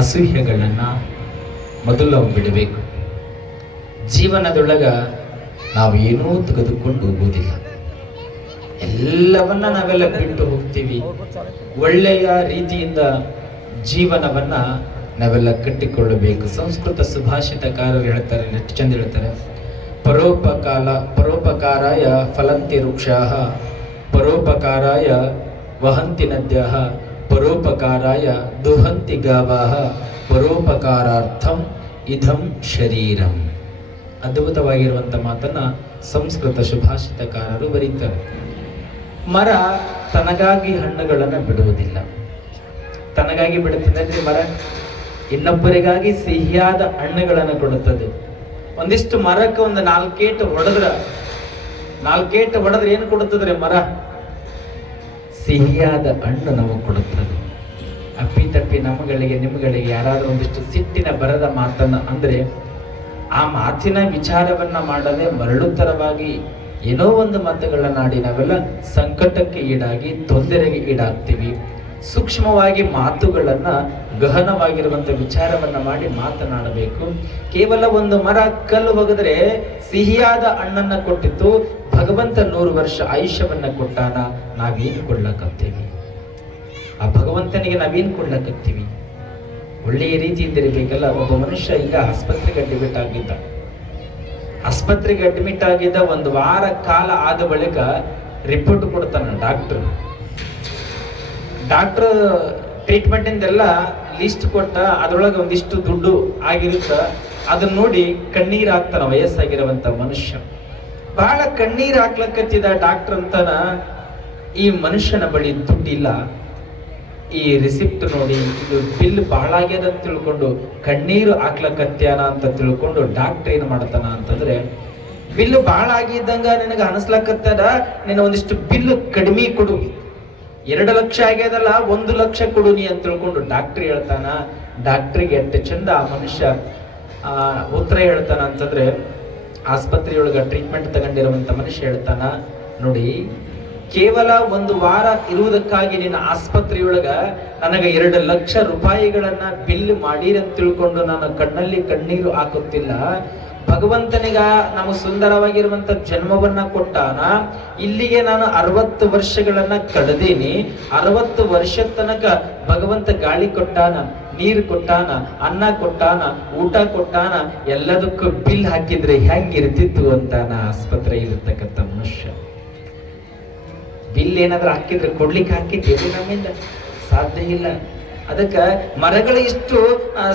ಅಸೂಹೆಗಳನ್ನು ಮೊದಲು ಬಿಡಬೇಕು. ಜೀವನದೊಳಗ ನಾವು ಏನೂ ತೆಗೆದುಕೊಂಡು ಹೋಗುವುದಿಲ್ಲ, ಎಲ್ಲವನ್ನ ನಾವೆಲ್ಲ ಬಿಟ್ಟು ಹೋಗ್ತೀವಿ. ಒಳ್ಳೆಯ ರೀತಿಯಿಂದ ಜೀವನವನ್ನ ನಾವೆಲ್ಲ ಕಟ್ಟಿಕೊಳ್ಳಬೇಕು. ಸಂಸ್ಕೃತ ಸುಭಾಷಿತಕಾರರು ಹೇಳ್ತಾರೆ, ಎಷ್ಟು ಚಂದ ಹೇಳ್ತಾರೆ, ಪರೋಪಕಾರಾಯ ಫಲಂತಿ ವೃಕ್ಷಾಃ, ಪರೋಪಕಾರಾಯ ವಹಂತಿ ನದ್ಯಃ, ಪರೋಪಕಾರಾಯ ದುಹಂತಿ ಗಾವಾಃ, ಪರೋಪಕಾರಾರ್ಥಂ ಇದಂ ಶರೀರಂ. ಅದ್ಭುತವಾಗಿರುವಂಥ ಮಾತನ್ನ ಸಂಸ್ಕೃತ ಸುಭಾಷಿತಕಾರರು ಬರೀತಾರೆ. ಮರ ತನಗಾಗಿ ಹಣ್ಣುಗಳನ್ನು ಬಿಡುವುದಿಲ್ಲ. ತನಗಾಗಿ ಬಿಡುತ್ತದೆ ಮರ, ಇನ್ನೊಬ್ಬರಿಗಾಗಿ ಸಿಹಿಯಾದ ಹಣ್ಣುಗಳನ್ನು ಕೊಡುತ್ತದೆ. ಒಂದಿಷ್ಟು ಮರಕ್ಕೆ ಒಂದು ನಾಲ್ಕೇಟು ಹೊಡೆದ್ರೆ ಏನು ಕೊಡುತ್ತದೆ ಮರ? ಸಿಹಿಯಾದ ಹಣ್ಣು ನಮಗೆ ಕೊಡುತ್ತದೆ. ಅಪ್ಪಿತಪ್ಪಿ ನಿಮ್ಮಗಳಿಗೆ ಯಾರಾದ್ರೂ ಒಂದಿಷ್ಟು ಸಿಟ್ಟಿನ ಬರದ ಮಾತನ್ನ ಅಂದ್ರೆ ಆ ಮಾತಿನ ವಿಚಾರವನ್ನ ಮಾಡದೆ ಮರಳುತ್ತರವಾಗಿ ಏನೋ ಒಂದು ಮಾತುಗಳನ್ನಾಡಿ ನಾವೆಲ್ಲ ಸಂಕಟಕ್ಕೆ ಈಡಾಗಿ ತೊಂದರೆಗೆ ಈಡಾಗ್ತೀವಿ. ಸೂಕ್ಷ್ಮವಾಗಿ ಮಾತುಗಳನ್ನ ಗಹನವಾಗಿರುವಂತ ವಿಚಾರವನ್ನ ಮಾಡಿ ಮಾತನಾಡಬೇಕು. ಕೇವಲ ಒಂದು ಮರ ಕಲ್ಲು ಒಗೆದ್ರೆ ಸಿಹಿಯಾದ ಹಣ್ಣನ್ನ ಕೊಟ್ಟಿತ್ತು, ಭಗವಂತ 100 ವರ್ಷ ಆಯುಷ್ಯವನ್ನ ಕೊಟ್ಟಾನ. ನಾವೇನು ಕೊಡ್ಲಕ್ಕತ್ತೀವಿ? ಆ ಭಗವಂತನಿಗೆ ನಾವೇನು ಕೊಡ್ಲಕ್ಕತ್ತೀವಿ? ಒಳ್ಳೆಯ ರೀತಿಯಿಂದ ಇರಬೇಕಲ್ಲ. ಒಬ್ಬ ಮನುಷ್ಯ ಈಗ ಆಸ್ಪತ್ರೆಗೆ ಅಡ್ಮಿಟ್ ಆಗಿದ್ದ. ಆಸ್ಪತ್ರೆಗೆ ಅಡ್ಮಿಟ್ ಆಗಿದ್ದ 1 ವಾರ ಕಾಲ ಆದ ಬಳಿಕ ರಿಪೋರ್ಟ್ ಕೊಡ್ತಾನ ಡಾಕ್ಟರ್ ಟ್ರೀಟ್ಮೆಂಟ್ ಇಂದೆಲ್ಲ ಲಿಸ್ಟ್ ಕೊಟ್ಟ, ಅದ್ರೊಳಗೆ ಒಂದಿಷ್ಟು ದುಡ್ಡು ಆಗಿರುತ್ತ. ಅದನ್ನ ನೋಡಿ ಕಣ್ಣೀರ್ ಹಾಕ್ತಾನ ವಯಸ್ಸಾಗಿರುವಂತ ಮನುಷ್ಯ. ಬಹಳ ಕಣ್ಣೀರ್ ಹಾಕ್ಲಕ್ಕತ್ತಿದ ಡಾಕ್ಟರ್ ಅಂತಾನ, ಈ ಮನುಷ್ಯನ ಬಳಿ ದುಡ್ಡಿಲ್ಲ. ಈ ರಿಸಿಪ್ಟ್ ನೋಡಿ, ಇದು ಬಿಲ್ ಬಹಳ ಆಗ್ಯದ ಅಂತ ತಿಳ್ಕೊಂಡು ಕಣ್ಣೀರು ಹಾಕ್ಲಕತ್ಯಾನ ಅಂತ ತಿಳ್ಕೊಂಡು ಡಾಕ್ಟರ್ ಏನ್ ಮಾಡ್ತಾನ ಅಂತಂದ್ರೆ, ಬಿಲ್ ಬಹಳ ಆಗಿದ್ದಂಗ ನಿನಗೆ ಅನಿಸ್ಲಕತ್ತದ, ನಿನ್ನ ಒಂದಿಷ್ಟು ಬಿಲ್ ಕಡಿಮೆ ಕೊಡು, 2 ಲಕ್ಷ ಆಗ್ಯದಲ್ಲ 1 ಲಕ್ಷ ಕೊಡು ನೀ ಅಂತ ತಿಳ್ಕೊಂಡು ಡಾಕ್ಟರ್ ಹೇಳ್ತಾನ. ಡಾಕ್ಟ್ರಿಗೆ ಎಷ್ಟು ಚಂದ ಆ ಮನುಷ್ಯ ಉತ್ತರ ಹೇಳ್ತಾನ ಅಂತಂದ್ರೆ, ಆಸ್ಪತ್ರೆಯೊಳಗ ಟ್ರೀಟ್ಮೆಂಟ್ ತಗೊಂಡಿರುವಂತ ಮನುಷ್ಯ ಹೇಳ್ತಾನ, ನೋಡಿ ಕೇವಲ 1 ವಾರ ಇರುವುದಕ್ಕಾಗಿ ನಿನ್ನ ಆಸ್ಪತ್ರೆಯೊಳಗ ನನಗೆ 2 ಲಕ್ಷ ರೂಪಾಯಿಗಳನ್ನ ಬಿಲ್ ಮಾಡೀರಿ ಅಂತ ತಿಳ್ಕೊಂಡು ನಾನು ಕಣ್ಣಲ್ಲಿ ಕಣ್ಣೀರು ಹಾಕುತ್ತಿಲ್ಲ. ಭಗವಂತನಿಗ ನಾವು ಸುಂದರವಾಗಿರುವಂತ ಜನ್ಮವನ್ನ ಕೊಟ್ಟಾನ. ಇಲ್ಲಿಗೆ ನಾನು 60 ವರ್ಷಗಳನ್ನ ಕಳೆದೀನಿ. 60 ವರ್ಷ ತನಕ ಭಗವಂತ ಗಾಳಿ ಕೊಟ್ಟಾನ, ನೀರು ಕೊಟ್ಟಾನ, ಅನ್ನ ಕೊಟ್ಟಾನ, ಊಟ ಕೊಟ್ಟಾನ. ಎಲ್ಲದಕ್ಕೂ ಬಿಲ್ ಹಾಕಿದ್ರೆ ಹೆಂಗಿರ್ತಿತ್ತು ಅಂತಾನ ಆಸ್ಪತ್ರೆ ಇರತಕ್ಕಂಥ ಮನುಷ್ಯ. ಬಿಲ್ ಏನಾದ್ರೂ ಹಾಕಿದ್ರೆ ಕೊಡ್ಲಿಕ್ಕೆ ಹಾಕಿದ್ದೇವೆ ನಮ್ಮಿಂದ? ಸಾಧ್ಯ ಇಲ್ಲ. ಅದಕ್ಕೆ ಮರಗಳು ಇಷ್ಟು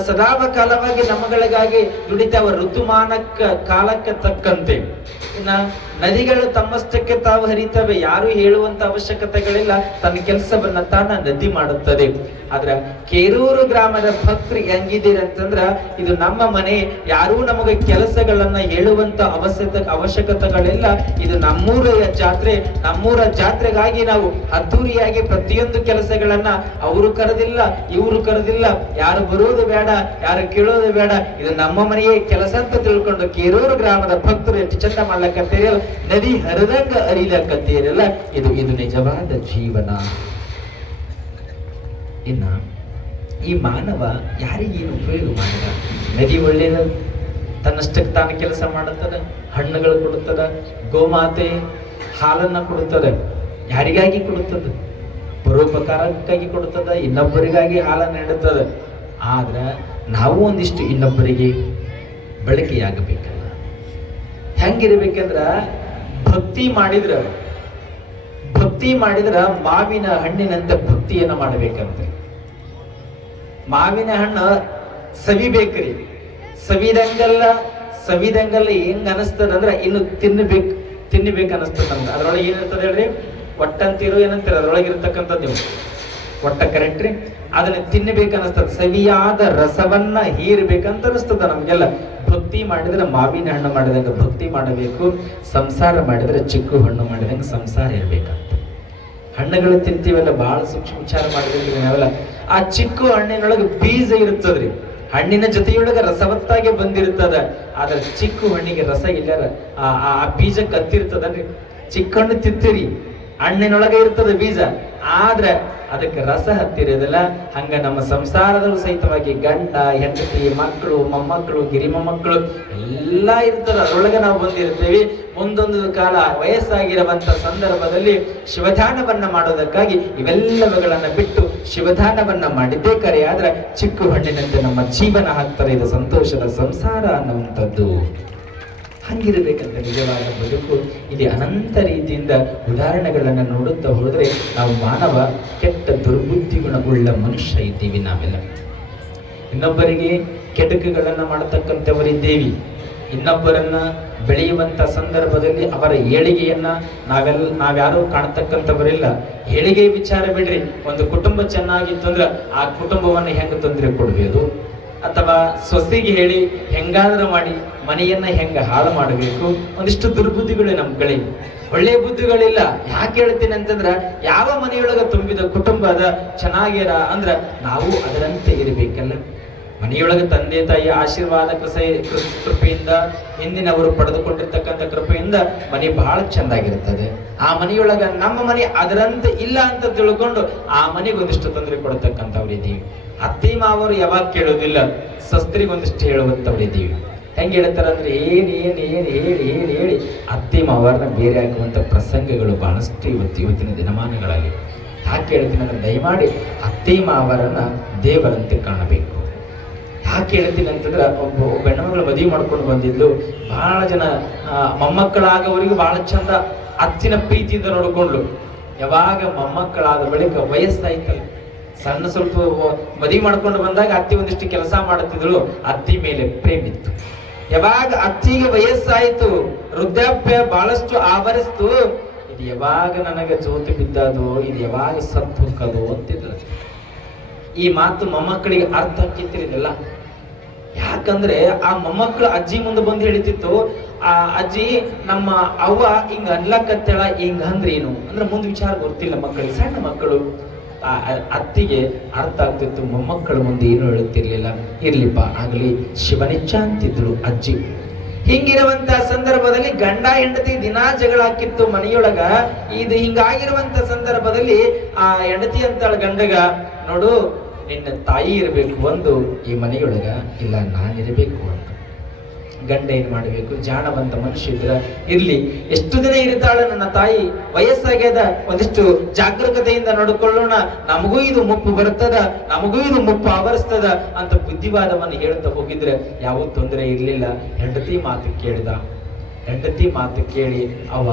ಸದಾಕಾಲವಾಗಿ ನಮ್ಮಗಳಿಗಾಗಿ ದುಡಿತಾವ, ಋತುಮಾನಕ್ಕ ಕಾಲಕ್ಕೆ ತಕ್ಕಂತೆ. ಇನ್ನ ನದಿಗಳು ತಮ್ಮಷ್ಟಕ್ಕೆ ತಾವು ಹರಿತವೆ, ಯಾರು ಹೇಳುವಂತ ಅವಶ್ಯಕತೆಗಳಿಲ್ಲ, ತನ್ನ ಕೆಲಸವನ್ನ ತಾನ ನದಿ ಮಾಡುತ್ತದೆ. ಆದ್ರ ಕೇರೂರು ಗ್ರಾಮದ ಭಕ್ತರು ಹೆಂಗಿದ್ದೀರಿ ಅಂತಂದ್ರ, ಇದು ನಮ್ಮ ಮನೆ, ಯಾರೂ ನಮಗೆ ಕೆಲಸಗಳನ್ನ ಹೇಳುವಂತ ಅವಶ್ಯಕತೆಗಳಿಲ್ಲ. ಇದು ನಮ್ಮೂರ ಜಾತ್ರೆ, ನಮ್ಮೂರ ಜಾತ್ರೆಗಾಗಿ ನಾವು ಅದ್ದೂರಿಯಾಗಿ ಪ್ರತಿಯೊಂದು ಕೆಲಸಗಳನ್ನ ಅವರು ಕರೆದಿಲ್ಲ, ಇವರು ಕರೆದಿಲ್ಲ, ಯಾರು ಬರೋದು ಬೇಡ, ಯಾರು ಕೇಳೋದು ಬೇಡ, ಇದು ನಮ್ಮ ಮನೆಯೇ ಕೆಲಸ ಅಂತ ತಿಳ್ಕೊಂಡು ಕೇರೂರು ಗ್ರಾಮದ ಭಕ್ತರು ಎಷ್ಟು ಚಂದ ಮಾಡ್ಲಕ್ಕತ್ತೀರಲ್ಲ, ನದಿ ಹರಿದಂಗ ಅರಿಲಕ್ಕತ್ತೀರಲ್ಲ, ಇದು ನಿಜವಾದ ಜೀವನ. ಇನ್ನ ಈ ಮಾನವ ಯಾರಿಗೇನು ಉಪಯೋಗ ಮಾಡಿದ? ನದಿ ಒಳ್ಳೆಯದ, ತನ್ನಷ್ಟಕ್ಕೆ ತಾನು ಕೆಲಸ ಮಾಡುತ್ತದೆ, ಹಣ್ಣುಗಳು ಕೊಡುತ್ತದೆ, ಗೋಮಾತೆ ಹಾಲನ್ನ ಕೊಡುತ್ತದೆ. ಯಾರಿಗಾಗಿ ಕೊಡುತ್ತದೆ? ಪರೋಪಕಾರಕ್ಕಾಗಿ ಕೊಡುತ್ತದೆ, ಇನ್ನೊಬ್ಬರಿಗಾಗಿ ಹಾಲನ್ನು ನೀಡುತ್ತದೆ. ಆದ್ರೆ ನಾವು ಒಂದಿಷ್ಟು ಇನ್ನೊಬ್ಬರಿಗೆ ಬಳಕೆಯಾಗಬೇಕಲ್ಲ. ಹೆಂಗಿರ್ಬೇಕಂದ್ರ, ಭಕ್ತಿ ಮಾಡಿದ್ರ ಮಾವಿನ ಹಣ್ಣಿನಂತೆ ಭಕ್ತಿಯನ್ನ ಮಾಡಬೇಕಂತೆ. ಮಾವಿನ ಹಣ್ಣು ಸವಿಬೇಕ್ರಿ, ಸವಿದಂಗಲ್ಲ ಹೆಂಗ್ ಅನಿಸ್ತದ ಅಂದ್ರೆ ಇನ್ನು ತಿನ್ನಬೇಕು ಅನಿಸ್ತದ ನಮ್ಗೆ. ಅದ್ರೊಳಗೆ ಏನಿರ್ತದೆ ಹೇಳ್ರಿ, ಒಟ್ಟಂತೀರು ಏನಂತೀರ, ಅದ್ರೊಳಗೆ ಇರ್ತಕ್ಕಂಥದ್ದು ನೀವು ಒಟ್ಟ ಕರೆಕ್ಟ್ ರೀ. ಅದನ್ನ ತಿನ್ನಬೇಕನ್ನಿಸ್ತದ, ಸವಿಯಾದ ರಸವನ್ನ ಹೀರ್ಬೇಕಂತ ಅನಿಸ್ತದ ನಮ್ಗೆಲ್ಲ. ಭಕ್ತಿ ಮಾಡಿದ್ರೆ ಮಾವಿನ ಹಣ್ಣು ಮಾಡಿದಂಗ ಭಕ್ತಿ ಮಾಡಬೇಕು, ಸಂಸಾರ ಮಾಡಿದ್ರೆ ಚಿಕ್ಕು ಹಣ್ಣು ಮಾಡಿದಂಗ ಸಂಸಾರ ಇರ್ಬೇಕಂತ. ಹಣ್ಣುಗಳು ತಿಂತೀವಲ್ಲ, ಬಹಳ ಸೂಕ್ಷ್ಮ ವಿಚಾರ ಮಾಡಿದ್ರೆ ನಾವೆಲ್ಲ. ಆ ಚಿಕ್ಕು ಹಣ್ಣಿನೊಳಗೆ ಬೀಜ ಇರುತ್ತದ್ರಿ, ಹಣ್ಣಿನ ಜೊತೆಯೊಳಗೆ ರಸವತ್ತಾಗಿ ಬಂದಿರ್ತದ. ಆದ್ರೆ ಚಿಕ್ಕು ಹಣ್ಣಿಗೆ ರಸ ಇಲ್ಲ, ಆ ಬೀಜ ಕತ್ತಿರ್ತದನ್ರಿ. ಚಿಕ್ಕ ಹಣ್ಣು ತಿಂತೀರಿ, ಹಣ್ಣಿನೊಳಗೆ ಇರ್ತದೆ ಬೀಜ, ಆದ್ರೆ ಅದಕ್ಕೆ ರಸ ಹತ್ತಿರೋದಿಲ್ಲ. ಹಂಗ ನಮ್ಮ ಸಂಸಾರದಲ್ಲೂ ಸಹಿತವಾಗಿ ಗಂಡ ಹೆಂಡತಿ ಮಕ್ಕಳು ಮೊಮ್ಮಕ್ಕಳು ಗಿರಿ ಮೊಮ್ಮಕ್ಕಳು ಎಲ್ಲ ಇರ್ತದೆ, ಅದರೊಳಗೆ ನಾವು ಬಂದಿರ್ತೇವೆ. ಮುಂದೊಂದು ಕಾಲ ವಯಸ್ಸಾಗಿರುವಂತ ಸಂದರ್ಭದಲ್ಲಿ ಶಿವಧಾನವನ್ನ ಮಾಡೋದಕ್ಕಾಗಿ ಇವೆಲ್ಲವುಗಳನ್ನ ಬಿಟ್ಟು ಶಿವಧಾನವನ್ನ ಮಾಡಿದ್ದೇ ಕರೆ, ಆದ್ರೆ ಚಿಕ್ಕ ಹಣ್ಣಿನಂತೆ ನಮ್ಮ ಜೀವನ ಹಾಕ್ತಾರೆ. ಇದು ಸಂತೋಷದ ಸಂಸಾರ ಅನ್ನುವಂಥದ್ದು. ಹಂಗಿರಬೇಕಂತ ನಿಜವಾದ ಬದುಕು. ಇಲ್ಲಿ ಅನಂತ ರೀತಿಯಿಂದ ಉದಾಹರಣೆಗಳನ್ನು ನೋಡುತ್ತಾ ಹೋದರೆ ನಾವು ಮಾನವ ಕೆಟ್ಟ ದುರ್ಬುದ್ಧಿ ಗುಣವುಳ್ಳ ಮನುಷ್ಯ ಇದ್ದೀವಿ ನಾವೆಲ್ಲ. ಇನ್ನೊಬ್ಬರಿಗೆ ಕೆಟಕುಗಳನ್ನು ಮಾಡತಕ್ಕಂಥವರಿದ್ದೇವೆ. ಇನ್ನೊಬ್ಬರನ್ನ ಬೆಳೆಯುವಂತ ಸಂದರ್ಭದಲ್ಲಿ ಅವರ ಏಳಿಗೆಯನ್ನ ನಾವ್ಯಾರು ಕಾಣತಕ್ಕಂಥವರಿಲ್ಲ. ಏಳಿಗೆ ವಿಚಾರ ಬಿಡ್ರಿ, ಒಂದು ಕುಟುಂಬ ಚೆನ್ನಾಗಿತ್ತು ಅಂದ್ರೆ ಆ ಕುಟುಂಬವನ್ನು ಹೆಂಗ ತೊಂದರೆ ಕೊಡ್ಬೋದು, ಅಥವಾ ಸೊಸೆಗೆ ಹೇಳಿ ಹೆಂಗಾದ್ರೂ ಮಾಡಿ ಮನೆಯನ್ನ ಹೆಂಗ ಹಾಳು ಮಾಡಬೇಕು, ಒಂದಿಷ್ಟು ದುರ್ಬುದ್ಧಿಗಳು ನಮ್ಗಳಿಗೆ. ಒಳ್ಳೆ ಬುದ್ಧಿಗಳಿಲ್ಲ. ಯಾಕೆ ಹೇಳ್ತೀನಿ ಅಂತಂದ್ರ, ಯಾವ ಮನೆಯೊಳಗ ತುಂಬಿದ ಕುಟುಂಬ ಅದ ಚೆನ್ನಾಗಿರ ಅಂದ್ರ ನಾವು ಅದರಂತೆ ಇರಬೇಕಲ್ಲ. ಮನೆಯೊಳಗೆ ತಂದೆ ತಾಯಿ ಆಶೀರ್ವಾದ ಕೃಪೆಯಿಂದ ಹಿಂದಿನವರು ಪಡೆದುಕೊಂಡಿರ್ತಕ್ಕಂಥ ಕೃಪೆಯಿಂದ ಮನೆ ಬಹಳ ಚೆಂದಾಗಿರ್ತದೆ. ಆ ಮನೆಯೊಳಗ ನಮ್ಮ ಮನೆ ಅದರಂತೆ ಇಲ್ಲ ಅಂತ ತಿಳ್ಕೊಂಡು ಆ ಮನೆಗೆ ಒಂದಿಷ್ಟು ತೊಂದರೆ ಕೊಡ್ತಕ್ಕಂಥವ್ರು ಇದ್ದೀವಿ. ಅತ್ತಿ ಮಾವರು ಯಾವಾಗ ಕೇಳೋದಿಲ್ಲ, ಸಸ್ತ್ರಿಗೊಂದಿಷ್ಟು ಹೇಳುವಂಥವ್ರು ಇದ್ದೀವಿ. ಹೆಂಗೆ ಹೇಳ್ತಾರ ಅಂದ್ರೆ ಹೇಳಿ ಅತ್ತಿ ಮಾವರನ್ನ ಬೇರೆ ಹಾಕುವಂತ ಪ್ರಸಂಗಗಳು ಬಹಳಷ್ಟು ಇವತ್ತಿನ ದಿನಮಾನಗಳಲ್ಲಿ. ಯಾಕೆ ಹೇಳ್ತೀನಿ ಅಂದ್ರೆ, ದಯಮಾಡಿ ಅತ್ತಿ ಮಾವರನ್ನ ದೇವರಂತೆ ಕಾಣಬೇಕು. ಯಾಕೆ ಹೇಳ್ತೀನಿ ಅಂತಂದ್ರೆ, ಒಬ್ಬ ಹೆಣ್ಣುಮಗಳು ಮದುವೆ ಮಾಡ್ಕೊಂಡು ಬಂದಿದ್ಲು. ಬಹಳ ಜನ ಮೊಮ್ಮಕ್ಕಳಾಗವರಿಗೂ ಬಹಳ ಚಂದ ಅತ್ತಿನ ಪ್ರೀತಿಯಿಂದ ನೋಡ್ಕೊಂಡ್ಲು. ಯಾವಾಗ ಮೊಮ್ಮಕ್ಕಳಾದ ಬಳಿಕ ವಯಸ್ಸಾಯ್ತಲ್ಲ, ಸಣ್ಣ ಸ್ವಲ್ಪ ಮದುವೆ ಮಾಡ್ಕೊಂಡು ಬಂದಾಗ ಅತ್ತಿ ಒಂದಿಷ್ಟು ಕೆಲಸ ಮಾಡುತ್ತಿದ್ಳು, ಅತ್ತಿ ಮೇಲೆ ಪ್ರೇಮ ಇತ್ತು. ಯಾವಾಗ ಅತ್ತಿಗೆ ವಯಸ್ಸಾಯಿತು, ವೃದ್ಧಾಪ್ಯ ಬಹಳಷ್ಟು ಆವರಿಸ್ತು, ಇದು ಯಾವಾಗ ನನಗೆ ಜೋತು ಬಿದ್ದದು, ಇದು ಯಾವಾಗ ಸತ್ತು ಹೋಗೋದು ಅಂತಿದ್ರು. ಈ ಮಾತು ಮೊಮ್ಮಕ್ಕಳಿಗೆ ಅರ್ಥ ಹಾಕಿತ್ತಿರಲಿಲ್ಲ. ಯಾಕಂದ್ರೆ ಆ ಮೊಮ್ಮಕ್ಕಳು ಅಜ್ಜಿ ಮುಂದೆ ಬಂದು ಹೇಳ್ತಿತ್ತು, ಆ ಅಜ್ಜಿ ನಮ್ಮ ಅವ್ವ ಹಿಂಗ ಅನ್ಲಕ್ಕತ್ತೇಳ, ಹಿಂಗ ಅಂದ್ರೆ ಏನು ಅಂದ್ರೆ ಮುಂದೆ ವಿಚಾರ ಗೊತ್ತಿಲ್ಲ ಮಕ್ಕಳಿಗೆ, ಸಣ್ಣ ಮಕ್ಕಳು. ಆ ಅತ್ತಿಗೆ ಅರ್ಥ ಆಗ್ತಿತ್ತು, ಮೊಮ್ಮಕ್ಕಳ ಮುಂದೆ ಏನು ಹೇಳುತ್ತಿರ್ಲಿಲ್ಲ. ಇರ್ಲಿಪ್ಪ ಆಗ್ಲಿ ಶಿವನಿಚ್ಛ ಅಂತಿದ್ರು ಅಜ್ಜಿ. ಹಿಂಗಿರುವಂತ ಸಂದರ್ಭದಲ್ಲಿ ಗಂಡ ಹೆಂಡತಿ ದಿನಾ ಜಗಳ ಹಾಕಿತ್ತು ಮನೆಯೊಳಗ. ಇದು ಹಿಂಗಾಗಿರುವಂತ ಸಂದರ್ಭದಲ್ಲಿ ಆ ಹೆಂಡತಿ ಅಂತಾಳ ಗಂಡಗ, ನೋಡು ನಿನ್ನ ತಾಯಿ ಇರಬೇಕು ಒಂದು ಈ ಮನೆಯೊಳಗ, ಇಲ್ಲ ನಾನಿರಬೇಕು ಅಂತ. ಗಂಡ ಏನ್ ಮಾಡಬೇಕು, ಜಾಣವಂತ ಮನುಷ್ಯ ಇದ್ರ ಇರ್ಲಿ, ಎಷ್ಟು ದಿನ ಇರ್ತಾಳೆ ನನ್ನ ತಾಯಿ, ವಯಸ್ಸಾಗ್ಯದ, ಒಂದಿಷ್ಟು ಜಾಗರೂಕತೆಯಿಂದ ನೋಡಿಕೊಳ್ಳೋಣ, ನಮಗೂ ಇದು ಮುಪ್ಪು ಬರ್ತದ, ನಮಗೂ ಇದು ಮುಪ್ಪು ಆವರಿಸ್ತದ ಅಂತ ಬುದ್ಧಿವಾದವನ್ನು ಹೇಳ್ತಾ ಹೋಗಿದ್ರೆ ಯಾವ ತೊಂದರೆ ಇರ್ಲಿಲ್ಲ. ಹೆಂಡತಿ ಮಾತು ಕೇಳಿದ. ಹೆಂಡತಿ ಮಾತು ಕೇಳಿ, ಅವ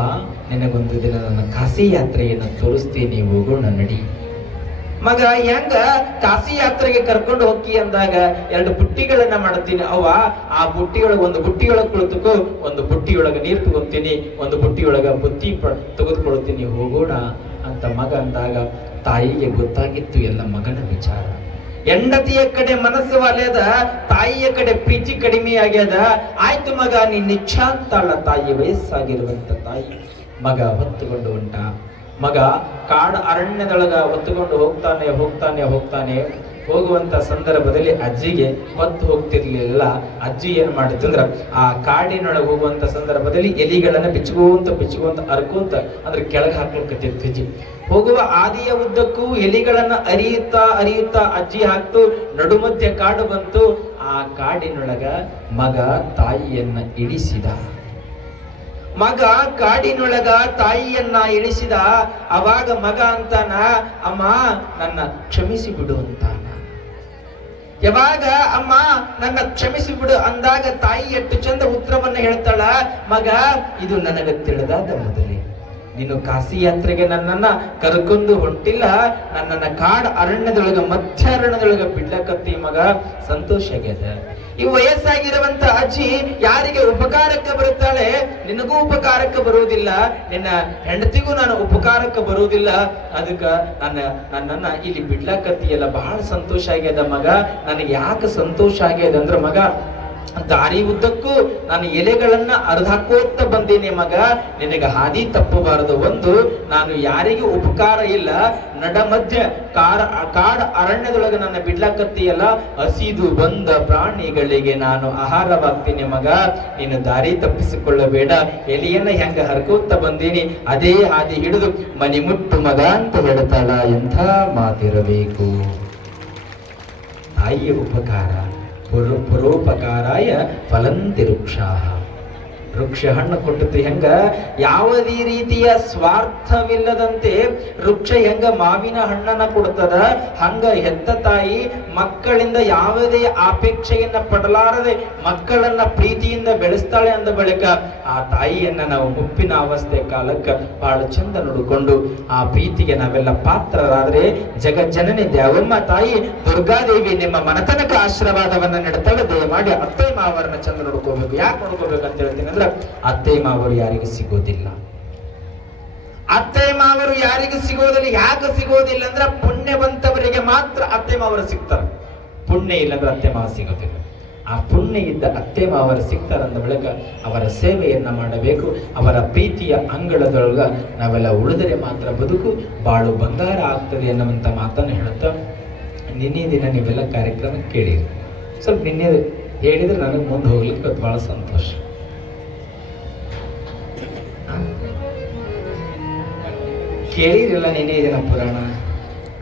ನಿನಗೊಂದು ದಿನ ನನ್ನ ಕಾಶಿ ಯಾತ್ರೆಯನ್ನು ತೋರಿಸ್ತೀನಿ, ಹೋಗೋಣ ನಡಿ. ಮಗ ಹೆಂಗ ಕಾಶಿ ಯಾತ್ರೆಗೆ ಕರ್ಕೊಂಡು ಹೋಗಿ ಅಂದಾಗ 2 ಬುಟ್ಟಿಗಳನ್ನ ಮಾಡ್ತೀನಿ. ಅವ್ವ ಆ ಬುಟ್ಟಿಯೊಳಗೆ ಒಂದು ಬುಟ್ಟಿಯೊಳಗೆ ಕುಳಿತುಕೋ, ಒಂದು ಬುಟ್ಟಿಯೊಳಗೆ ನೀರು ತಗೋತೀನಿ, ಒಂದು ಬುಟ್ಟಿಯೊಳಗ ಬುತ್ತಿ ತೆಗೆದುಕೊಳ್ತೀನಿ, ಹೋಗೋಣ ಅಂತ ಮಗ ಅಂದಾಗ ತಾಯಿಗೆ ಗೊತ್ತಾಗಿತ್ತು ಎಲ್ಲ ಮಗನ ವಿಚಾರ. ಹೆಂಡತಿಯ ಕಡೆ ಮನಸ್ಸು ಅಲೆದ, ತಾಯಿಯ ಕಡೆ ಪ್ರೀತಿ ಕಡಿಮೆ ಆಗ್ಯದ. ಆಯ್ತು ಮಗ ನಿನ್ನ ಇಚ್ಛಾ ಅಂತಾಳ ತಾಯಿ, ವಯಸ್ಸಾಗಿರುವಂತ ತಾಯಿ. ಮಗ ಹೊತ್ತುಕೊಂಡು ಹೊಂಟ. ಮಗ ಕಾಡು ಅರಣ್ಯದೊಳಗ ಹೊತ್ತುಕೊಂಡು ಹೋಗ್ತಾನೆ ಹೋಗುವಂತ ಸಂದರ್ಭದಲ್ಲಿ ಅಜ್ಜಿಗೆ ಹೊತ್ತು ಹೋಗ್ತಿರ್ಲಿಲ್ಲ. ಅಜ್ಜಿ ಏನ್ ಮಾಡಿತ್ತು ಅಂದ್ರ, ಆ ಕಾಡಿನೊಳಗೆ ಹೋಗುವಂತ ಸಂದರ್ಭದಲ್ಲಿ ಎಲಿಗಳನ್ನ ಬಿಚ್ಚುವಂತ ಅರ್ಕೊಂತ ಅಂದ್ರೆ ಕೆಳಗೆ ಹಾಕ್ಲಿಕ್ಕತ್ತಿತ್ತು ಅಜ್ಜಿ. ಹೋಗುವ ಆದಿಯ ಉದ್ದಕ್ಕೂ ಎಲಿಗಳನ್ನ ಅರಿಯುತ್ತಾ ಅಜ್ಜಿ ಹಾಕ್ತು. ನಡುಮಧ್ಯ ಕಾಡು ಬಂತು. ಆ ಕಾಡಿನೊಳಗ ಮಗ ತಾಯಿಯನ್ನ ಇಳಿಸಿದ. ಮಗ ಕಾಡಿನೊಳಗ ತಾಯಿಯನ್ನ ಇಳಿಸಿದ. ಅವಾಗ ಮಗ ಅಂತಾನ, ಅಮ್ಮ ನನ್ನ ಕ್ಷಮಿಸಿ ಬಿಡು ಅಂತಾನ. ಯಾವಾಗ ಅಮ್ಮ ನನ್ನ ಕ್ಷಮಿಸಿ ಬಿಡು ಅಂದಾಗ ತಾಯಿ ಎಷ್ಟು ಚಂದ ಉತ್ತರವನ್ನ ಹೇಳ್ತಾಳ, ಮಗ ಇದು ನನಗೆ ತಿಳಿದಾದ ಮೊದಲೇ, ನೀನು ಕಾಶಿ ಯಾತ್ರೆಗೆ ನನ್ನನ್ನ ಕರ್ಕೊಂಡು ಹೊಂಟಿಲ್ಲ, ನನ್ನನ್ನ ಕಾಡು ಅರಣ್ಯದೊಳಗ ಮಧ್ಯಾರಣ್ಯದೊಳಗ ಬಿಡ್ಲಕತ್ತಿ ಮಗ, ಸಂತೋಷ ಆಗ್ಯದ. ಈ ವಯಸ್ಸಾಗಿರುವಂತ ಅಜ್ಜಿ ಯಾರಿಗೆ ಉಪಕಾರಕ್ಕೆ ಬರುತ್ತಾಳೆ, ನಿನಗೂ ಉಪಕಾರಕ್ಕೆ ಬರುವುದಿಲ್ಲ, ನಿನ್ನ ಹೆಂಡತಿಗೂ ನಾನು ಉಪಕಾರಕ್ಕೆ ಬರುವುದಿಲ್ಲ. ಅದಕ್ಕ ನನ್ನನ್ನ ಇಲ್ಲಿ ಬಿಡ್ಲಕತ್ತಿಯಲ್ಲ, ಬಹಳ ಸಂತೋಷ ಆಗ್ಯದ ಮಗ. ನನಗೆ ಯಾಕೆ ಸಂತೋಷ ಆಗ್ಯದ ಅಂದ್ರ, ಮಗ ದಾರಿ ಉದ್ದಕ್ಕೂ ನಾನು ಎಲೆಗಳನ್ನ ಅರ್ಧಾಕೋತ್ತ ಬಂದೀನಿ ಮಗ, ನಿನಗೆ ಹಾದಿ ತಪ್ಪಬಾರದು. ಒಂದು, ನಾನು ಯಾರಿಗೂ ಉಪಕಾರ ಇಲ್ಲ, ನಡ ಮಧ್ಯ ಕಾಡ ಅರಣ್ಯದೊಳಗೆ ನನ್ನ ಬಿಡ್ಲಾಕತ್ತೀಯಲ್ಲ, ಹಸಿದು ಬಂದ ಪ್ರಾಣಿಗಳಿಗೆ ನಾನು ಆಹಾರವಾಗ್ತೀನಿ ಮಗ, ನೀನು ದಾರಿ ತಪ್ಪಿಸಿಕೊಳ್ಳಬೇಡ. ಎಲೆಯನ್ನ ಹೆಂಗ ಹರ್ಕೋತ್ತ ಬಂದೀನಿ ಅದೇ ಹಾದಿ ಹಿಡಿದು ಮನಿ ಮುಟ್ಟು ಮಗ ಅಂತ ಹೇಳ್ತಾಳ. ಎಂಥ ಮಾತಿರಬೇಕು. ತಾಯಿಯ ಉಪಕಾರ ಪರೋಪಕಾರಾಯ ಫಲಂತಿ ವೃಕ್ಷಾಃ. ವೃಕ್ಷ ಹಣ್ಣು ಕೊಟ್ಟತಿ ಹೆಂಗ ಯಾವುದೇ ರೀತಿಯ ಸ್ವಾರ್ಥವಿಲ್ಲದಂತೆ ವೃಕ್ಷ ಹೆಂಗ ಮಾವಿನ ಹಣ್ಣನ್ನ ಕೊಡ್ತದ, ಹಂಗ ಹೆತ್ತ ತಾಯಿ ಮಕ್ಕಳಿಂದ ಯಾವುದೇ ಅಪೇಕ್ಷೆಯನ್ನ ಪಡಲಾರದೆ ಮಕ್ಕಳನ್ನ ಪ್ರೀತಿಯಿಂದ ಬೆಳೆಸ್ತಾಳೆ ಅಂದ ಬಳಿಕ ಆ ತಾಯಿಯನ್ನ ನಾವು ಮುಪ್ಪಿನ ಅವಸ್ಥೆ ಕಾಲಕ್ಕೆ ಬಹಳ ಚಂದ ನೋಡಿಕೊಂಡು ಆ ಪ್ರೀತಿಗೆ ನಾವೆಲ್ಲ ಪಾತ್ರರಾದ್ರೆ ಜಗಜ್ಜನನಿ ದ್ಯಾವಮ್ಮ ತಾಯಿ ದುರ್ಗಾದೇವಿ ನಿಮ್ಮ ಮನತನಕ ಆಶೀರ್ವಾದವನ್ನ ನೀಡ್ತಾಳೆ. ದಯಮಾಡಿ ಅತ್ತೆ ಮಾವರನ್ನ ಚಂದ ನೋಡ್ಕೋಬೇಕು. ಯಾಕೆ ನೋಡ್ಕೋಬೇಕು ಅಂತ ಹೇಳ್ತೀನಿ ಅಂದ್ರೆ, ಅತ್ತೆ ಮಾವರು ಯಾರಿಗೂ ಸಿಗೋದಿಲ್ಲ. ಅತ್ತೆ ಮಾವರು ಯಾರಿಗೂ ಸಿಗೋದಿಲ್ಲ. ಯಾಕೆ ಸಿಗೋದಿಲ್ಲ ಅಂದ್ರೆ, ಪುಣ್ಯವಂತವರಿಗೆ ಮಾತ್ರ ಅತ್ತೆ ಮಾವರು ಸಿಗ್ತಾರೆ. ಪುಣ್ಯ ಇಲ್ಲಂದ್ರೆ ಅತ್ತೆ ಮಾವ ಸಿಗೋದಿಲ್ಲ. ಆ ಪುಣ್ಯ ಇದ್ದ ಅತ್ತೆ ಮಾವರು ಸಿಗ್ತಾರಂದ ಬಳಿಕ ಅವರ ಸೇವೆಯನ್ನ ಮಾಡಬೇಕು. ಅವರ ಪ್ರೀತಿಯ ಅಂಗಳದೊಳಗ ನಾವೆಲ್ಲ ಉಳಿದರೆ ಮಾತ್ರ ಬದುಕು ಬಾಳು ಬಂಗಾರ ಆಗ್ತದೆ ಅನ್ನುವಂಥ ಮಾತನ್ನು ಹೇಳುತ್ತಾ, ನಿನ್ನೆ ದಿನ ನೀವೆಲ್ಲ ಕಾರ್ಯಕ್ರಮ ಕೇಳಿರಿ. ಸ್ವಲ್ಪ ನಿನ್ನೆ ಹೇಳಿದ್ರೆ ನನಗೆ ಮುಂದೆ ಹೋಗ್ಲಿಕ್ಕೆ ಬಹಳ ಸಂತೋಷ. ಕೇಳಿರಲ್ಲ ನಿನ್ನೆ ದಿನ ಪುರಾಣ.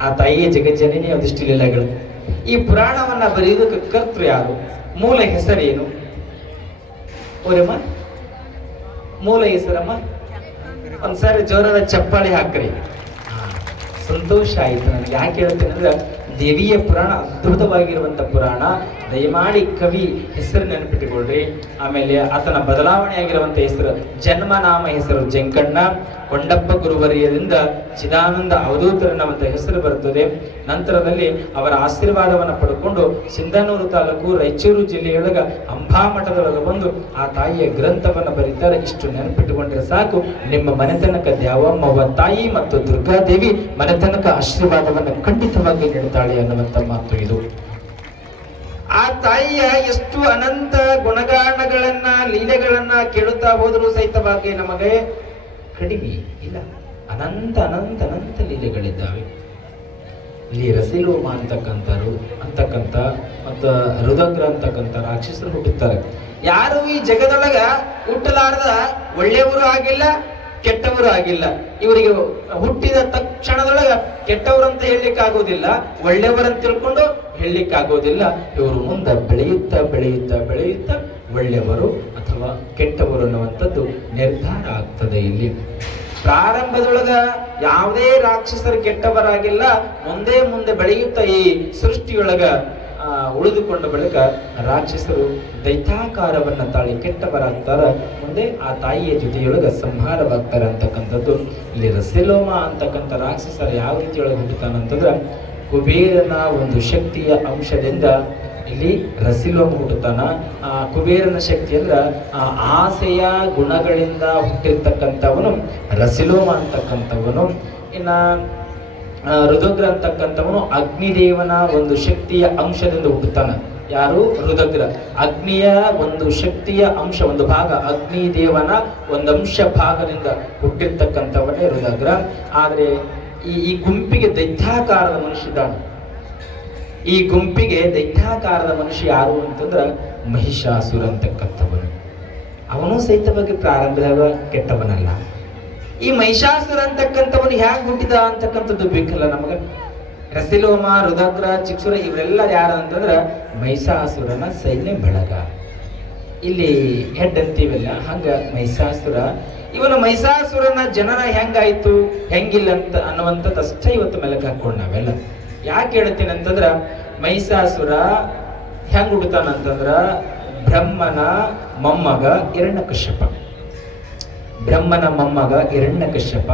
ಆ ತಾಯಿಯ ಜಗಜ್ಜನನಿ ಒಂದಿಷ್ಟು ಲೀಲೆಗಳು. ಈ ಪುರಾಣವನ್ನ ಬರೆಯುವುದಕ್ಕೆ ಕರ್ತೃ ಯಾರು? ಮೂಲ ಹೆಸರೇನು? ಓರಮ್ಮ, ಮೂಲ ಹೆಸರಮ್ಮ ಒಂದ್ಸಾರಿ ಜೋರಾದ ಚಪ್ಪಾಳಿ ಹಾಕ್ರಿ. ಸಂತೋಷ ಆಯಿತು ನನಗೆ. ಯಾಕೆ ಹೇಳ್ತೇನೆ ಅಂದ್ರೆ, ದೇವಿಯ ಪುರಾಣ ಅದ್ಭುತವಾಗಿರುವಂತ ಪುರಾಣ. ದಯಮಾಡಿ ಕವಿ ಹೆಸರು ನೆನಪಿಟ್ಟುಕೊಳ್ರಿ. ಆಮೇಲೆ ಆತನ ಬದಲಾವಣೆ ಆಗಿರುವಂತ ಹೆಸರು, ಜನ್ಮನಾಮ ಹೆಸರು ಜಂಕಣ್ಣ. ಕೊಂಡಪ್ಪ ಗುರುವರಿಯದಿಂದ ಚಿದಾನಂದ ಅವಧೂತರನ್ನವಂತ ಹೆಸರು ಬರುತ್ತದೆ. ನಂತರದಲ್ಲಿ ಅವರ ಆಶೀರ್ವಾದವನ್ನು ಪಡ್ಕೊಂಡು ಸಿಂಧನೂರು ತಾಲೂಕು ರಾಯಚೂರು ಜಿಲ್ಲೆಯೊಳಗ ಅಂಬಾಮಠದೊಳಗೆ ಬಂದು ಆ ತಾಯಿಯ ಗ್ರಂಥವನ್ನು ಬರೀತಾರೆ. ಇಷ್ಟು ನೆನಪಿಟ್ಟುಕೊಂಡ್ರೆ ಸಾಕು, ನಿಮ್ಮ ಮನೆತನಕ ದ್ಯಾವಮ್ಮವ್ವ ತಾಯಿ ಮತ್ತು ದುರ್ಗಾದೇವಿ ಮನೆತನಕ ಆಶೀರ್ವಾದವನ್ನು ಖಂಡಿತವಾಗಿ ನೀಡುತ್ತಾಳೆ ಅನ್ನುವಂಥ ಮಾತು ಇದು. ಆ ತಾಯಿಯ ಎಷ್ಟು ಅನಂತ ಗುಣಗಾನಗಳನ್ನ ಲೀಲೆಗಳನ್ನ ಕೇಳುತ್ತಾ ಹೋದರೂ ಸಹಿತವಾಗಿ ನಮಗೆ ಕಡಿಮೆ ಇಲ್ಲ. ಅನಂತ ಅನಂತ ಅನಂತ ಲೀಲೆಗಳಿದ್ದಾವೆ. ಇಲ್ಲಿ ರಸಿಲೋಮ ಅಂತಕ್ಕಂಥ ಮತ್ತು ರುದಗ್ರ ಅಂತಕ್ಕಂಥ ರಾಕ್ಷಸರು ಹುಟ್ಟುತ್ತಾರೆ. ಯಾರು ಈ ಜಗದೊಳಗ ಹುಟ್ಟಲಾರದ ಒಳ್ಳೆಯವರು ಆಗಿಲ್ಲ, ಕೆಟ್ಟವರು ಆಗಿಲ್ಲ. ಇವರಿಗೆ ಹುಟ್ಟಿದ ತಕ್ಷಣದೊಳಗ ಕೆಟ್ಟವರಂತ ಹೇಳಲಿಕ್ಕಾಗೋದಿಲ್ಲ, ಒಳ್ಳೆಯವರಂತ ತಿಳ್ಕೊಂಡು ಹೇಳಲಿಕ್ಕಾಗೋದಿಲ್ಲ. ಇವರು ಮುಂದೆ ಬೆಳೆಯುತ್ತಾ ಬೆಳೆಯುತ್ತಾ ಬೆಳೆಯುತ್ತಾ ಒಳ್ಳೆಯವರು ಅಥವಾ ಕೆಟ್ಟವರು ಅನ್ನುವಂಥದ್ದು ನಿರ್ಧಾರ ಆಗ್ತದೆ. ಇಲ್ಲಿ ಪ್ರಾರಂಭದೊಳಗ ಯಾವುದೇ ರಾಕ್ಷಸರು ಕೆಟ್ಟವರಾಗಿಲ್ಲ. ಮುಂದೆ ಮುಂದೆ ಬೆಳೆಯುತ್ತಾ ಈ ಸೃಷ್ಟಿಯೊಳಗ ಉಳಿದುಕೊಂಡ ಬಳಿಕ ರಾಕ್ಷಸರು ದೈತ್ಯಾಕಾರವನ್ನ ತಾಳಿ ಕೆಟ್ಟವರಾಗ್ತಾರ. ಮುಂದೆ ಆ ತಾಯಿಯ ಜೊತೆಯೊಳಗ ಸಂಹಾರವಾಗ್ತಾರೆ ಅಂತಕ್ಕಂಥದ್ದು. ಇಲ್ಲಿ ರಸಿಲೋಮ ಅಂತಕ್ಕಂಥ ರಾಕ್ಷಸರು ಯಾವ ರೀತಿಯೊಳಗೆ ಹುಟ್ಟುತ್ತಾನಂತಂದ್ರ, ಕುಬೇರನ ಒಂದು ಶಕ್ತಿಯ ಅಂಶದಿಂದ ಇಲ್ಲಿ ರಸಿಲೋಮ ಹುಟ್ಟುತ್ತಾನ. ಆ ಕುಬೇರನ ಶಕ್ತಿ ಅಂದ್ರ ಆಸೆಯ ಗುಣಗಳಿಂದ ಹುಟ್ಟಿರ್ತಕ್ಕಂಥವನು ರಸಿಲೋಮ ಅಂತಕ್ಕಂಥವನು. ಇನ್ನ ರುದಗ್ರ ಅಂತಕ್ಕಂಥವನು ಅಗ್ನಿದೇವನ ಒಂದು ಶಕ್ತಿಯ ಅಂಶದಿಂದ ಹುಟ್ಟುತ್ತಾನ. ಯಾರು? ರುದಗ್ರ. ಅಗ್ನಿಯ ಒಂದು ಶಕ್ತಿಯ ಅಂಶ, ಒಂದು ಭಾಗ, ಅಗ್ನಿದೇವನ ಒಂದು ಅಂಶ ಭಾಗದಿಂದ ಹುಟ್ಟಿರ್ತಕ್ಕಂಥವನೇ ರುದಗ್ರ. ಆದ್ರೆ ಈ ಗುಂಪಿಗೆ ದೈತ್ಯಾಕಾರದ ಮನುಷ್ಯ ಇದ್ದಾನೆ. ಈ ಗುಂಪಿಗೆ ದೈತ್ಯಾಕಾರದ ಮನುಷ್ಯ ಯಾರು ಅಂತಂದ್ರ ಮಹಿಷಾಸುರ ಅಂತಕ್ಕಂಥವನು. ಅವನು ಸಹಿತವಾಗಿ ಪ್ರಾರಂಭದಾಗ ಕೆಟ್ಟವನಲ್ಲ. ಈ ಮಹಿಷಾಸುರ ಅಂತಕ್ಕಂಥವನು ಹ್ಯಾಗ ಹುಟ್ಟಿದ ಅಂತಕ್ಕಂಥದ್ದು ಬೇಕಲ್ಲ ನಮಗ. ರಸಿಲೋಮ, ರುದಗ್ರ, ಚಿಕ್ಸುರ ಇವರೆಲ್ಲ ಯಾರು ಅಂತಂದ್ರ ಮಹಿಷಾಸುರನ ಸೈನ್ಯ ಬಳಗ. ಇಲ್ಲಿ ಹೆಡ್ ಅಂತೀವಲ್ಲ, ಹಂಗ ಮಹಿಷಾಸುರ. ಇವನು ಮಹಿಷಾಸುರನ ಜನನ ಹೆಂಗಾಯ್ತು ಹೆಂಗಿಲ್ಲ ಅಂತ ಅನ್ನುವಂಥದ್ದು ಅಷ್ಟೇ ಇವತ್ತು ಮೆಲಕ್ ಹಾಕೊಂಡು ನಾವೆಲ್ಲ. ಯಾಕೆ ಹೇಳ್ತೀನಿ ಅಂತಂದ್ರ, ಮಹಿಷಾಸುರ ಹೆಂಗ್ ಹುಡ್ತಾನಂತಂದ್ರ ಬ್ರಹ್ಮನ ಮೊಮ್ಮಗ ಹಿರಣ್ಯಕಶ್ಯಪ. ಬ್ರಹ್ಮನ ಮೊಮ್ಮಗ ಹಿರಣ್ಯಕಶ್ಯಪ.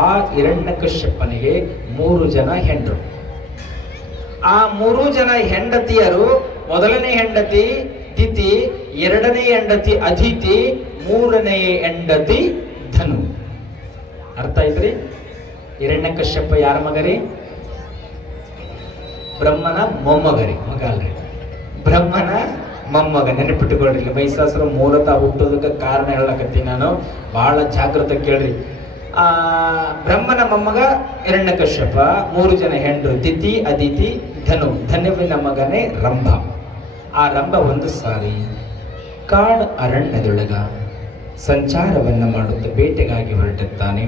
ಆ ಹಿರಣ್ಯಕಶ್ಯಪನಿಗೆ 3 ಜನ ಹೆಂಡ್ರು. ಆ 3 ಜನ ಹೆಂಡತಿಯರು, ಮೊದಲನೇ ಹೆಂಡತಿ ದಿತಿ, ಎರಡನೇ ಹೆಂಡತಿ ಅದಿತಿ, ಮೂರನೇ ಹೆಂಡತಿ ಧನು. ಅರ್ಥ ಐತ್ರಿ? ಹಿರಣ್ಯಕಶ್ಯಪ ಯಾರ ಮಗರಿ? ಬ್ರಹ್ಮನ ಮೊಮ್ಮಗರಿ, ಮಗ ಅಲ್ರಿ, ಬ್ರಹ್ಮನ ಮೊಮ್ಮಗ. ನೆನಪಿಟ್ಟುಕೊಳ್ರಿ, ಮಹಿಷಾಸುರ ಮೂಲತಃ ಹುಟ್ಟೋದಕ್ಕೆ ಕಾರಣ ಹೇಳಕತ್ತೀನಿ ನಾನು, ಬಹಳ ಜಾಗೃತ ಕೇಳ್ರಿ. ಬ್ರಹ್ಮನ ಮೊಮ್ಮಗ ಹಿರಣ್ಯಕಶ್ಯಪ, 3 ಜನ ಹೆಂಡ್ರು, ತಿಥಿ, ಅದಿತಿ, ಧನು. ಧನುವಿನ ಮಗನೇ ರಂಭ. ಆ ರಂಭ ಒಂದು ಸಾರಿ ಕಾಡು ಅರಣ್ಯದೊಳಗ ಸಂಚಾರವನ್ನ ಮಾಡುತ್ತ ಬೇಟೆಗಾಗಿ ಹೊರಟಿರ್ತಾನೆ.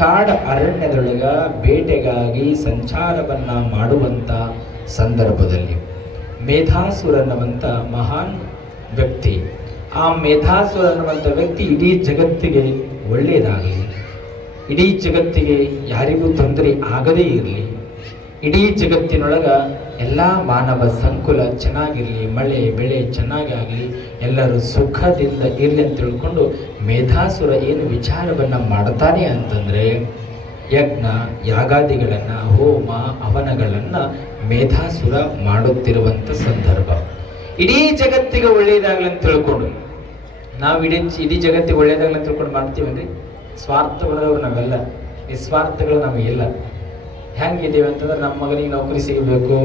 ಕಾಡ ಅರಣ್ಯದೊಳಗ ಬೇಟೆಗಾಗಿ ಸಂಚಾರವನ್ನ ಮಾಡುವಂತ ಸಂದರ್ಭದಲ್ಲಿ ಮೇಧಾಸುರ ಅನ್ನುವಂಥ ಮಹಾನ್ ವ್ಯಕ್ತಿ, ಆ ಮೇಧಾಸುರ ಅನ್ನುವಂಥ ವ್ಯಕ್ತಿ ಇಡೀ ಜಗತ್ತಿಗೆ ಒಳ್ಳೆಯದಾಗಲಿ, ಇಡೀ ಜಗತ್ತಿಗೆ ಯಾರಿಗೂ ತೊಂದರೆ ಆಗದೇ ಇರಲಿ, ಇಡೀ ಜಗತ್ತಿನೊಳಗ ಎಲ್ಲ ಮಾನವ ಸಂಕುಲ ಚೆನ್ನಾಗಿರಲಿ, ಮಳೆ ಬೆಳೆ ಚೆನ್ನಾಗಿ ಆಗಲಿ, ಎಲ್ಲರೂ ಸುಖದಿಂದ ಇರಲಿ ಅಂತ ತಿಳ್ಕೊಂಡು ಮೇಧಾಸುರ ಏನು ವಿಚಾರವನ್ನ ಮಾಡ್ತಾನೆ ಅಂತಂದ್ರೆ, ಯಜ್ಞ ಯಾಗಾದಿಗಳನ್ನ, ಹೋಮ ಹವನಗಳನ್ನ ಮೇಧಾಸುರ ಮಾಡುತ್ತಿರುವಂತ ಸಂದರ್ಭ. ಇಡೀ ಜಗತ್ತಿಗೆ ಒಳ್ಳೆಯದಾಗಲಿ ಅಂತ ತಿಳ್ಕೊಂಡು, ನಾವು ಇಡೀ ಜಗತ್ತಿಗೆ ಒಳ್ಳೆಯದಾಗಲಿ ಅಂತ ತಿಳ್ಕೊಂಡು ಮಾಡ್ತೀವನ್ರಿ. ಸ್ವಾರ್ಥಗಳವರು ನಾವೆಲ್ಲ, ನಿಸ್ವಾರ್ಥಗಳು ನಮಗಿಲ್ಲ. ಹೆಂಗಿದ್ದೀವಿ ಅಂತಂದ್ರೆ, ನಮ್ಮ ಮಗನಿಗೆ ನೌಕರಿ ಸಿಗಬೇಕು,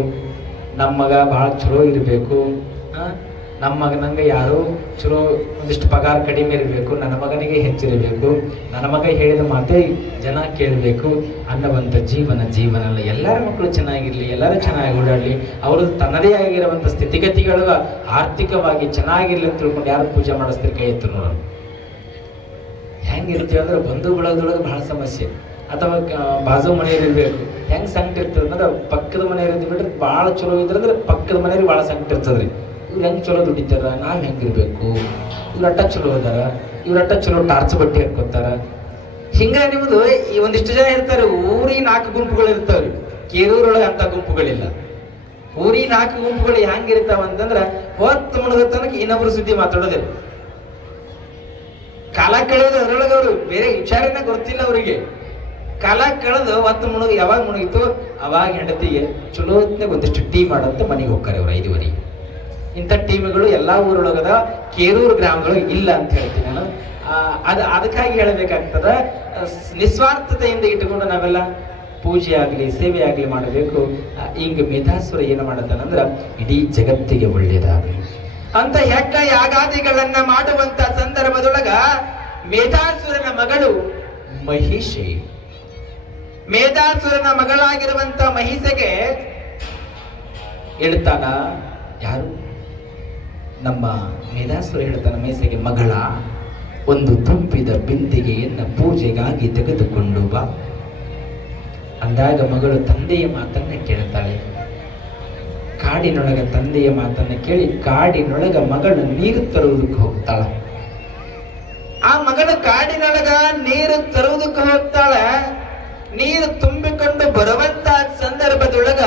ನಮ್ಮ ಮಗ ಭಾಳ ಚಲೋ ಇರಬೇಕು, ನಮ್ಮ ಮಗನಂಗೆ ಯಾರೋ ಚಲೋ ಒಂದಿಷ್ಟು ಪಗಾರ ಕಡಿಮೆ ಇರಬೇಕು, ನನ್ನ ಮಗನಿಗೆ ಹೆಚ್ಚಿರಬೇಕು, ನನ್ನ ಮಗ ಹೇಳಿದ ಮಾತೇ ಜನ ಕೇಳಬೇಕು ಅನ್ನುವಂಥ ಜೀವನ ಅಲ್ಲ. ಎಲ್ಲರ ಮಕ್ಕಳು ಚೆನ್ನಾಗಿರಲಿ, ಎಲ್ಲರೂ ಚೆನ್ನಾಗಿ ಓಡಾಡಲಿ, ಅವರು ತನ್ನದೇ ಆಗಿರುವಂಥ ಸ್ಥಿತಿಗತಿಗಳು ಆರ್ಥಿಕವಾಗಿ ಚೆನ್ನಾಗಿರ್ಲಿ ಅಂತ ತಿಳ್ಕೊಂಡು ಯಾರು ಪೂಜೆ ಮಾಡಿಸ್ತಾರೆ ಕೈ ಎತ್ತು ನೋಡೋಣ. ಹೆಂಗಿರ್ತೀವಿ ಅಂದ್ರೆ ಬಂಧು ಬಳಗದೊಳಗೆ ಬಹಳ ಸಮಸ್ಯೆ, ಅಥವಾ ಬಾಜು ಮನೆಯವ್ರು ಇರಬೇಕು. ಹೆಂಗೆ ಸಂಕಟ ಇರ್ತದೆ ಅಂದ್ರೆ, ಪಕ್ಕದ ಮನೆಯವ್ರು ಬಿಟ್ರೆ ಭಾಳ ಚಲೋ ಇದ್ರಂದ್ರೆ ಪಕ್ಕದ ಮನೆಯವ್ರಿಗೆ ಭಾಳ ಸಂಕಟ ಇರ್ತದ್ರಿ. ಇವ್ರು ಹೆಂಗೆ ಚಲೋ ದುಡಿತಾರ, ನಾವು ಹೆಂಗಿರ್ಬೇಕು, ಇವ್ರಟ್ಟ ಚಲೋ ಅದಾರ, ಇವ್ರಟ್ಟ ಚಲೋ ಟಾರ್ಚ್ ಬಟ್ಟೆ ಹಾಕೋತಾರ. ಹಿಂಗ ನಿಮ್ದು ಈ ಒಂದಿಷ್ಟು ಜನ ಇರ್ತಾರೆ. ಊರಿಗೆ 4 ಗುಂಪುಗಳು ಇರ್ತಾವ್ರಿ, ಕೇರೂರೊಳಗೆ ಅಂತ ಗುಂಪುಗಳಿಲ್ಲ. ಊರಿಗೆ 4 ಗುಂಪುಗಳು ಹೆಂಗಿರ್ತಾವ ಅಂತಂದ್ರ, ಹೊತ್ತು ಮುಣಗ ತನಕ ಇನ್ನೊಬ್ರು ಸುದ್ದಿ ಮಾತಾಡೋದಿಲ್ಲ, ಕಾಲ ಕಳೆಯೋದು ಅದ್ರೊಳಗೆ. ಅವರು ಬೇರೆ ವಿಚಾರನ ಗೊತ್ತಿಲ್ಲ ಅವರಿಗೆ. ಕಾಲ ಕಳೆದು ಹೊತ್ತು ಮುಣಗ ಯಾವಾಗ ಮುಣಗಿತು ಅವಾಗ ಹೆಂಡತಿಗೆ ಚಲೋತ್ನಾಗ ಒಂದಿಷ್ಟು ಟೀ ಮಾಡಂತ ಮನೆಗೆ ಹೋಗ್ತಾರೆ ಅವ್ರು 5:15. ಇಂಥ ಟೀಮ್ಗಳು ಎಲ್ಲ ಊರೊಳಗದ, ಕೇರೂರು ಗ್ರಾಮಗಳು ಇಲ್ಲ ಅಂತ ಹೇಳ್ತೀನಿ ನಾನು. ಅದಕ್ಕಾಗಿ ಹೇಳಬೇಕಾಗ್ತದ, ನಿಸ್ವಾರ್ಥತೆಯಿಂದ ಇಟ್ಟುಕೊಂಡು ನಾವೆಲ್ಲ ಪೂಜೆ ಆಗಲಿ ಸೇವೆ ಆಗಲಿ ಮಾಡಬೇಕು. ಹಿಂಗ ಮೇಧಾಸುರ ಏನು ಮಾಡತ್ತಾನಂದ್ರ, ಇಡೀ ಜಗತ್ತಿಗೆ ಒಳ್ಳೆಯದಾಗಲಿ ಅಂತ ಯಜ್ಞ ಯಾಗಾದಿಗಳನ್ನ ಮಾಡುವಂತ ಸಂದರ್ಭದೊಳಗ ಮೇಧಾಸುರನ ಮಗಳು ಮಹಿಷೆ, ಮೇಧಾಸುರನ ಮಗಳಾಗಿರುವಂತ ಮಹಿಷೆಗೆ ಹೇಳ್ತಾನ, ಯಾರು ನಮ್ಮ ಮೇಧಾಸುರ ಹೇಳ್ತಾನ ಮಹಿಷೆಗೆ, ಮಗಳ ಒಂದು ತುಂಬಿದ ಬಿಂದಿಗೆಯನ್ನ ಪೂಜೆಗಾಗಿ ತೆಗೆದುಕೊಂಡು ಬಾ ಅಂದಾಗ ಮಗಳು ತಂದೆಯ ಮಾತನ್ನ ಕೇಳ್ತಾಳೆ. ಕಾಡಿನೊಳಗ ತಂದೆಯ ಮಾತನ್ನ ಕೇಳಿ ಕಾಡಿನೊಳಗ ಮಗಳು ನೀರು ತರುವುದಕ್ಕೆ ಹೋಗ್ತಾಳ. ಆ ಮಗಳು ಕಾಡಿನೊಳಗ ನೀರು ತರುವುದಕ್ಕೆ ಹೋಗ್ತಾಳ. ನೀರು ತುಂಬಿಕೊಂಡು ಬರುವಂತ ಸಂದರ್ಭದೊಳಗ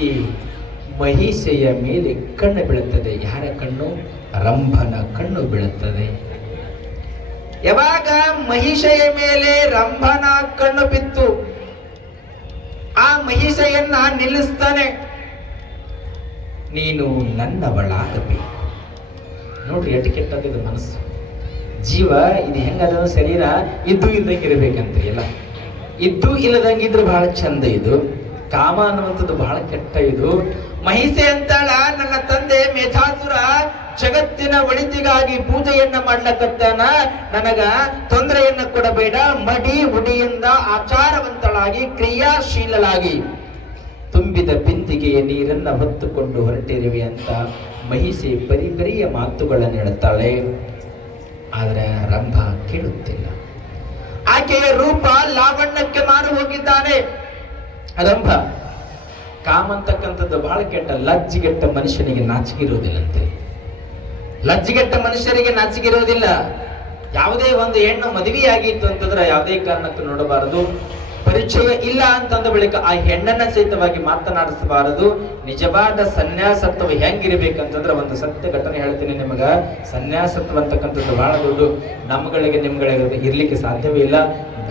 ಈ ಮಹಿಷೆಯ ಮೇಲೆ ಕಣ್ಣು ಬೀಳುತ್ತದೆ. ಯಾರ ಕಣ್ಣು? ರಂಭನ ಕಣ್ಣು ಬೀಳುತ್ತದೆ. ಯಾವಾಗ ಮಹಿಷೆಯ ಮೇಲೆ ರಂಭನ ಕಣ್ಣು ಬಿತ್ತು, ಆ ಮಹಿಷೆಯನ್ನ ನಿಲ್ಲಿಸ್ತಾನೆ. ನೀನು ನನ್ನವಳಾಗಬೇಕು. ನೋಡ್ರಿ ಎಷ್ಟು ಕೆಟ್ಟದಿದು ಮನಸ್ಸು. ಜೀವ ಇದು ಹೆಂಗದ, ಶರೀರ ಇದ್ದು ಇಲ್ದಂಗೆ ಇರಬೇಕಂತ್ರಿ. ಎಲ್ಲ ಇದ್ದು ಇಲ್ಲದಂಗಿದ್ರೆ ಬಹಳ ಚಂದ. ಇದು ಕಾಮ ಅನ್ನುವಂಥದ್ದು ಬಹಳ ಕೆಟ್ಟ. ಇದು ಮಹಿಷೆ ಅಂತಾಳ, ನನ್ನ ತಂದೆ ಮೇಧಾಸುರ ಜಗತ್ತಿನ ಒಳಿತಿಗಾಗಿ ಪೂಜೆಯನ್ನ ಮಾಡ್ಲಕತ್ತಾನ, ನನಗ ತೊಂದರೆಯನ್ನ ಕೊಡಬೇಡ, ಮಡಿ ಉಡಿಯಿಂದ ಆಚಾರವಂತಳಾಗಿ ಕ್ರಿಯಾಶೀಲಳಾಗಿ ತುಂಬಿದ ಬಿಂದಿಗೆಯ ನೀರನ್ನ ಹೊತ್ತುಕೊಂಡು ಹೊರಟಿರುವೆ ಅಂತ ಮಹಿಷೆ ಪರಿಪರಿಯ ಮಾತುಗಳನ್ನು ಹೇಳುತ್ತಾಳೆ. ಆದರೆ ರಂಭ ಕೇಳುತ್ತಿಲ್ಲ. ಆಕೆಯ ರೂಪ ಲಾವಣ್ಯಕ್ಕೆ ಮಾರು ಹೋಗಿದ್ದಾನೆ ರಂಭ. ಕಾಮ ಅಂತಕ್ಕಂಥದ್ದು ಬಹಳ ಕೆಟ್ಟ. ಲಜ್ಜಿಗೆಟ್ಟ ಮನುಷ್ಯನಿಗೆ ನಾಚಿಗಿರುವುದಿಲ್ಲಂತೆ. ಲಜ್ಜಿಗೆಟ್ಟ ಮನುಷ್ಯರಿಗೆ ನಾಚಿಗಿರೋದಿಲ್ಲ. ಯಾವುದೇ ಒಂದು ಹೆಣ್ಣು ಮದುವೆಯಾಗಿತ್ತು ಅಂತಂದ್ರೆ ಯಾವುದೇ ಕಾರಣಕ್ಕೂ ನೋಡಬಾರದು. ಪರಿಚಯ ಇಲ್ಲ ಅಂತಂದ ಬಳಿಕ ಆ ಹೆಣ್ಣನ್ನ ಸಹಿತವಾಗಿ ಮಾತನಾಡಿಸಬಾರದು. ನಿಜವಾದ ಸನ್ಯಾಸತ್ವ ಹೆಂಗಿರ್ಬೇಕಂತಂದ್ರೆ, ಒಂದು ಸತ್ಯ ಘಟನೆ ಹೇಳ್ತೀನಿ ನಿಮಗ. ಸನ್ಯಾಸತ್ವ ಅಂತಕ್ಕಂಥದ್ದು ಬಹಳ ದೊಡ್ಡ. ನಮ್ಮಗಳಿಗೆ ನಿಮ್ಗಳಿಗೆ ಇರ್ಲಿಕ್ಕೆ ಸಾಧ್ಯವೇ ಇಲ್ಲ.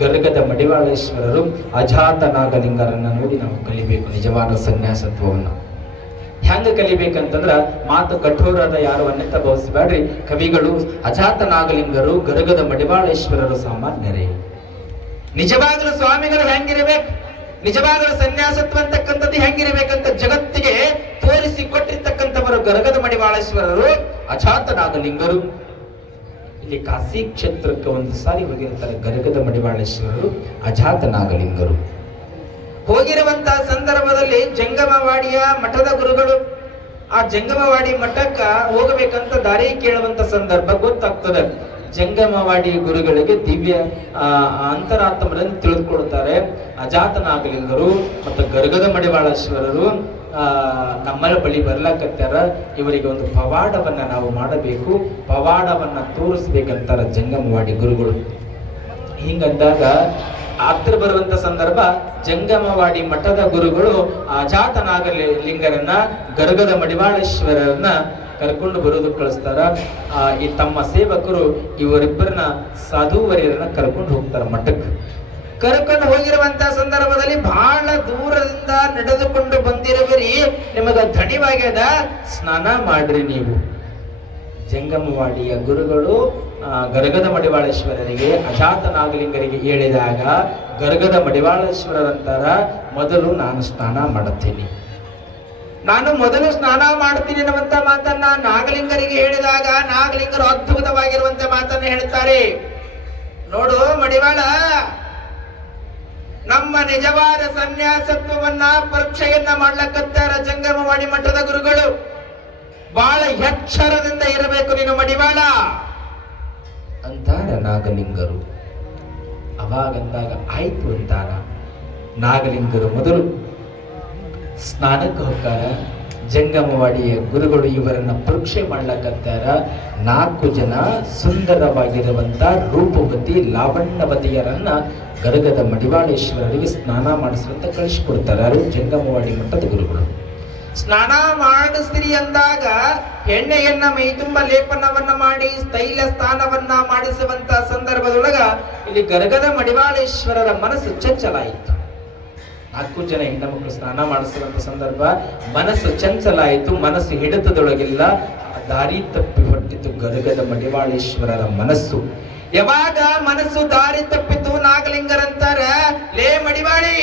ಗರ್ಗದ ಮಡಿವಾಳೇಶ್ವರರು ಅಜಾತ ನಾಗಲಿಂಗರನ್ನ ನೋಡಿ ನಾವು ಕಲಿಬೇಕು ನಿಜವಾದ ಸನ್ಯಾಸತ್ವವನ್ನು. ಹೆಂಗ ಕಲಿಬೇಕಂತಂದ್ರ, ಮಾತು ಕಠೋರದ ಯಾರು ಅನ್ಯತ ಭಾವಿಸಬೇಡ್ರಿ. ಕವಿಗಳು ಅಜಾತ ನಾಗಲಿಂಗರು, ಗರ್ಗದ ಮಡಿವಾಳೇಶ್ವರರು ಸಾಮಾನ್ಯರೇ. ನಿಜವಾಗಲೂ ಸ್ವಾಮಿಗಳು ಹೆಂಗಿರ್ಬೇಕು, ನಿಜವಾಗಲೂ ಸನ್ಯಾಸತ್ವ ಅಂತಕ್ಕಂಥದ್ದು ಹೆಂಗಿರ್ಬೇಕಂತ ಜಗತ್ತಿಗೆ ತೋರಿಸಿ ಕೊಟ್ಟಿರ್ತಕ್ಕಂಥವರು ಗರಗದ ಮಡಿವಾಳೇಶ್ವರರು, ಅಜಾತನಾಗಲಿಂಗರು. ಇಲ್ಲಿ ಕಾಶಿ ಕ್ಷೇತ್ರಕ್ಕೆ ಒಂದು ಸಾರಿ ಹೋಗಿರ್ತಾರೆ ಗರಗದ ಮಡಿವಾಳೇಶ್ವರರು, ಅಜಾತನಾಗಲಿಂಗರು. ಹೋಗಿರುವಂತಹ ಸಂದರ್ಭದಲ್ಲಿ ಜಂಗಮವಾಡಿಯ ಮಠದ ಗುರುಗಳು ಆ ಜಂಗಮವಾಡಿ ಮಠಕ್ಕ ಹೋಗಬೇಕಂತ ದಾರಿ ಕೇಳುವಂತ ಸಂದರ್ಭ ಗೊತ್ತಾಗ್ತದೆ. ಜಂಗಮವಾಡಿ ಗುರುಗಳಿಗೆ ದಿವ್ಯ ಅಂತರಾತ್ಮರನ್ನು ತಿಳಿದುಕೊಡುತ್ತಾರೆ. ಅಜಾತನಾಗಲಿಂಗರು ಮತ್ತು ಗರಗದ ಮಡಿವಾಳೇಶ್ವರರು ನಮ್ಮರ ಬಳಿ ಬರ್ಲಾಕತ್ತಾರ, ಇವರಿಗೆ ಒಂದು ಪವಾಡವನ್ನ ನಾವು ಮಾಡಬೇಕು, ಪವಾಡವನ್ನ ತೋರಿಸ್ಬೇಕಂತಾರ ಜಂಗಮವಾಡಿ ಗುರುಗಳು. ಹಿಂಗಂದಾಗ ಹತ್ರ ಬರುವಂತ ಸಂದರ್ಭ ಜಂಗಮವಾಡಿ ಮಠದ ಗುರುಗಳು ಅಜಾತನಾಗಲಿಂಗರನ್ನ ಗರಗದ ಮಡಿವಾಳೇಶ್ವರರನ್ನ ಕರ್ಕೊಂಡು ಬರೋದು ಕಳಿಸ್ತಾರ. ಈ ತಮ್ಮ ಸೇವಕರು ಇವರಿಬ್ಬರನ್ನ ಸಾಧುವರಿಯರನ್ನ ಕರ್ಕೊಂಡು ಹೋಗ್ತಾರ ಮಠಕ್ಕೆ. ಕರ್ಕೊಂಡು ಹೋಗಿರುವಂತ ಸಂದರ್ಭದಲ್ಲಿ ಬಹಳ ದೂರದಿಂದ ನಡೆದುಕೊಂಡು ಬಂದಿರುವರಿ, ನಿಮಗ ದಣಿವಾಗ್ಯದ, ಸ್ನಾನ ಮಾಡ್ರಿ ನೀವು. ಜಂಗಮವಾಡಿಯ ಗುರುಗಳು ಗರಗದ ಮಡಿವಾಳೇಶ್ವರರಿಗೆ ಅಜಾತನಾಗಲಿಂಗರಿಗೆ ಹೇಳಿದಾಗ ಗರಗದ ಮಡಿವಾಳೇಶ್ವರರಂತಾರ, ಮೊದಲು ನಾನು ಸ್ನಾನ ಮಾಡುತ್ತೇನೆ, ನಾನು ಮೊದಲು ಸ್ನಾನ ಮಾಡ್ತೀನಿ ಅನ್ನುವಂತ ಮಾತನ್ನ ನಾಗಲಿಂಗರಿಗೆ ಹೇಳಿದಾಗ ನಾಗಲಿಂಗರು ಅದ್ಭುತವಾಗಿರುವಂತ ಮಾತನ್ನ ಹೇಳ್ತಾರೆ. ನೋಡು ಮಡಿವಾಳ, ನಮ್ಮ ನಿಜವಾದ ಸನ್ಯಾಸತ್ವವನ್ನ ಪರೀಕ್ಷೆಯನ್ನ ಮಾಡ್ಲಕತ್ತಾರ ಜಂಗಮವಾಡಿ ಮಠದ ಗುರುಗಳು. ಬಹಳ ಎಚ್ಚರದಿಂದ ಇರಬೇಕು ನೀನು ಮಡಿವಾಳ ಅಂತಾರ ನಾಗಲಿಂಗರು. ಅವಾಗಂದಾಗ ಆಯ್ತು ಅಂತಾರ ನಾಗಲಿಂಗರು. ಮೊದಲು ಸ್ನಾನಕ್ಕೆ ಹೋಗ್ತಾರ. ಜಂಗಮವಾಡಿಯ ಗುರುಗಳು ಇವರನ್ನ ಪರೀಕ್ಷೆ ಮಾಡ್ಲಕತ್ತಾರ. 4 ಜನ ಸುಂದರವಾಗಿರುವಂತ ರೂಪವತಿ ಲಾವಣ್ಯವತಿಯರನ್ನ ಗರಗದ ಮಡಿವಾಳೇಶ್ವರರಿಗೆ ಸ್ನಾನ ಮಾಡಿಸುವಂತ ಕಳಿಸಿಕೊಡ್ತಾರೆ ಜಂಗಮವಾಡಿ ಮಠದ ಗುರುಗಳು. ಸ್ನಾನ ಮಾಡಿಸ್ತೀರಿ ಅಂದಾಗ ಎಣ್ಣೆಯನ್ನ ಮೈ ತುಂಬ ಲೇಪನವನ್ನ ಮಾಡಿ ತೈಲ ಸ್ನಾನವನ್ನ ಮಾಡಿಸುವಂತ ಸಂದರ್ಭದೊಳಗ ಇಲ್ಲಿ ಗರಗದ ಮಡಿವಾಳೇಶ್ವರರ ಮನಸ್ಸು ಚಂಚಲ ಆಯಿತು. 4 ಜನ ಹೆಣ್ಣು ಮಕ್ಕಳು ಸ್ನಾನ ಮಾಡಿಸುವಂತ ಸಂದರ್ಭ ಮನಸ್ಸು ಚಂಚಲ ಆಯಿತು. ಮನಸ್ಸು ಹಿಡಿತದೊಳಗಿಲ್ಲ, ದಾರಿ ತಪ್ಪಿ ಹೊಟ್ಟಿತು ಗರಗದ ಮಡಿವಾಳೇಶ್ವರರ ಮನಸ್ಸು. ಯಾವಾಗ ಮನಸ್ಸು ದಾರಿ ತಪ್ಪಿತು, ನಾಗಲಿಂಗರಂತಾರ, ಲೇ ಮಡಿವಾಳಿ,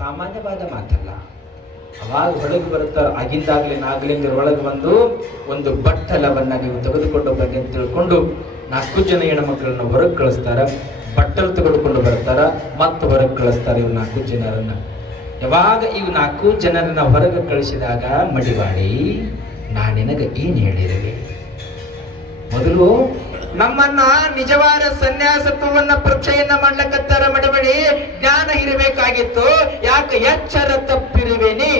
ಸಾಮಾನ್ಯವಾದ ಮಾತಲ್ಲ. ಅವಾಗ ಹೊಳಗೆ ಬರುತ್ತಾರ. ಆಗಿಂದಾಗಲೇ ನಾಗಲಿಂಗರ ಒಳಗೆ ಬಂದು ಒಂದು ಬಟ್ಟಲವನ್ನ ನೀವು ತೆಗೆದುಕೊಂಡು ಬನ್ನಿ ಅಂತ ತಿಳ್ಕೊಂಡು 4 ಜನ ಹೆಣ್ಮಕ್ಳನ್ನ ಹೊರಗೆ ಕಳಿಸ್ತಾರ. ಬಟ್ಟಲು ತೆಗೆದುಕೊಂಡು ಬರ್ತಾರ, ಮತ್ತೆ ಹೊರಗೆ ಕಳಿಸ್ತಾರ ಇವ್ 4 ಜನರನ್ನ. ಯಾವಾಗ ಇವ್ 4 ಜನರನ್ನ ಹೊರಗೆ ಕಳಿಸಿದಾಗ, ಮಡಿವಾಳಿ, ನಾನು ನಿನಗೆ ಏನ್ ಹೇಳಿರಲಿ? ಮೊದಲು ನಮ್ಮನ್ನ ನಿಜವಾದ ಸನ್ಯಾಸತ್ವವನ್ನ ಪರೀಕ್ಷೆಯನ್ನ ಮಾಡ್ಲಕತ್ತಾರ ಮಡಿವಾಳಿ, ಜ್ಞಾನ ಇರಬೇಕಾಗಿತ್ತು, ಯಾಕೆ ಎಚ್ಚರ ತಪ್ಪಿರುವೇನಿ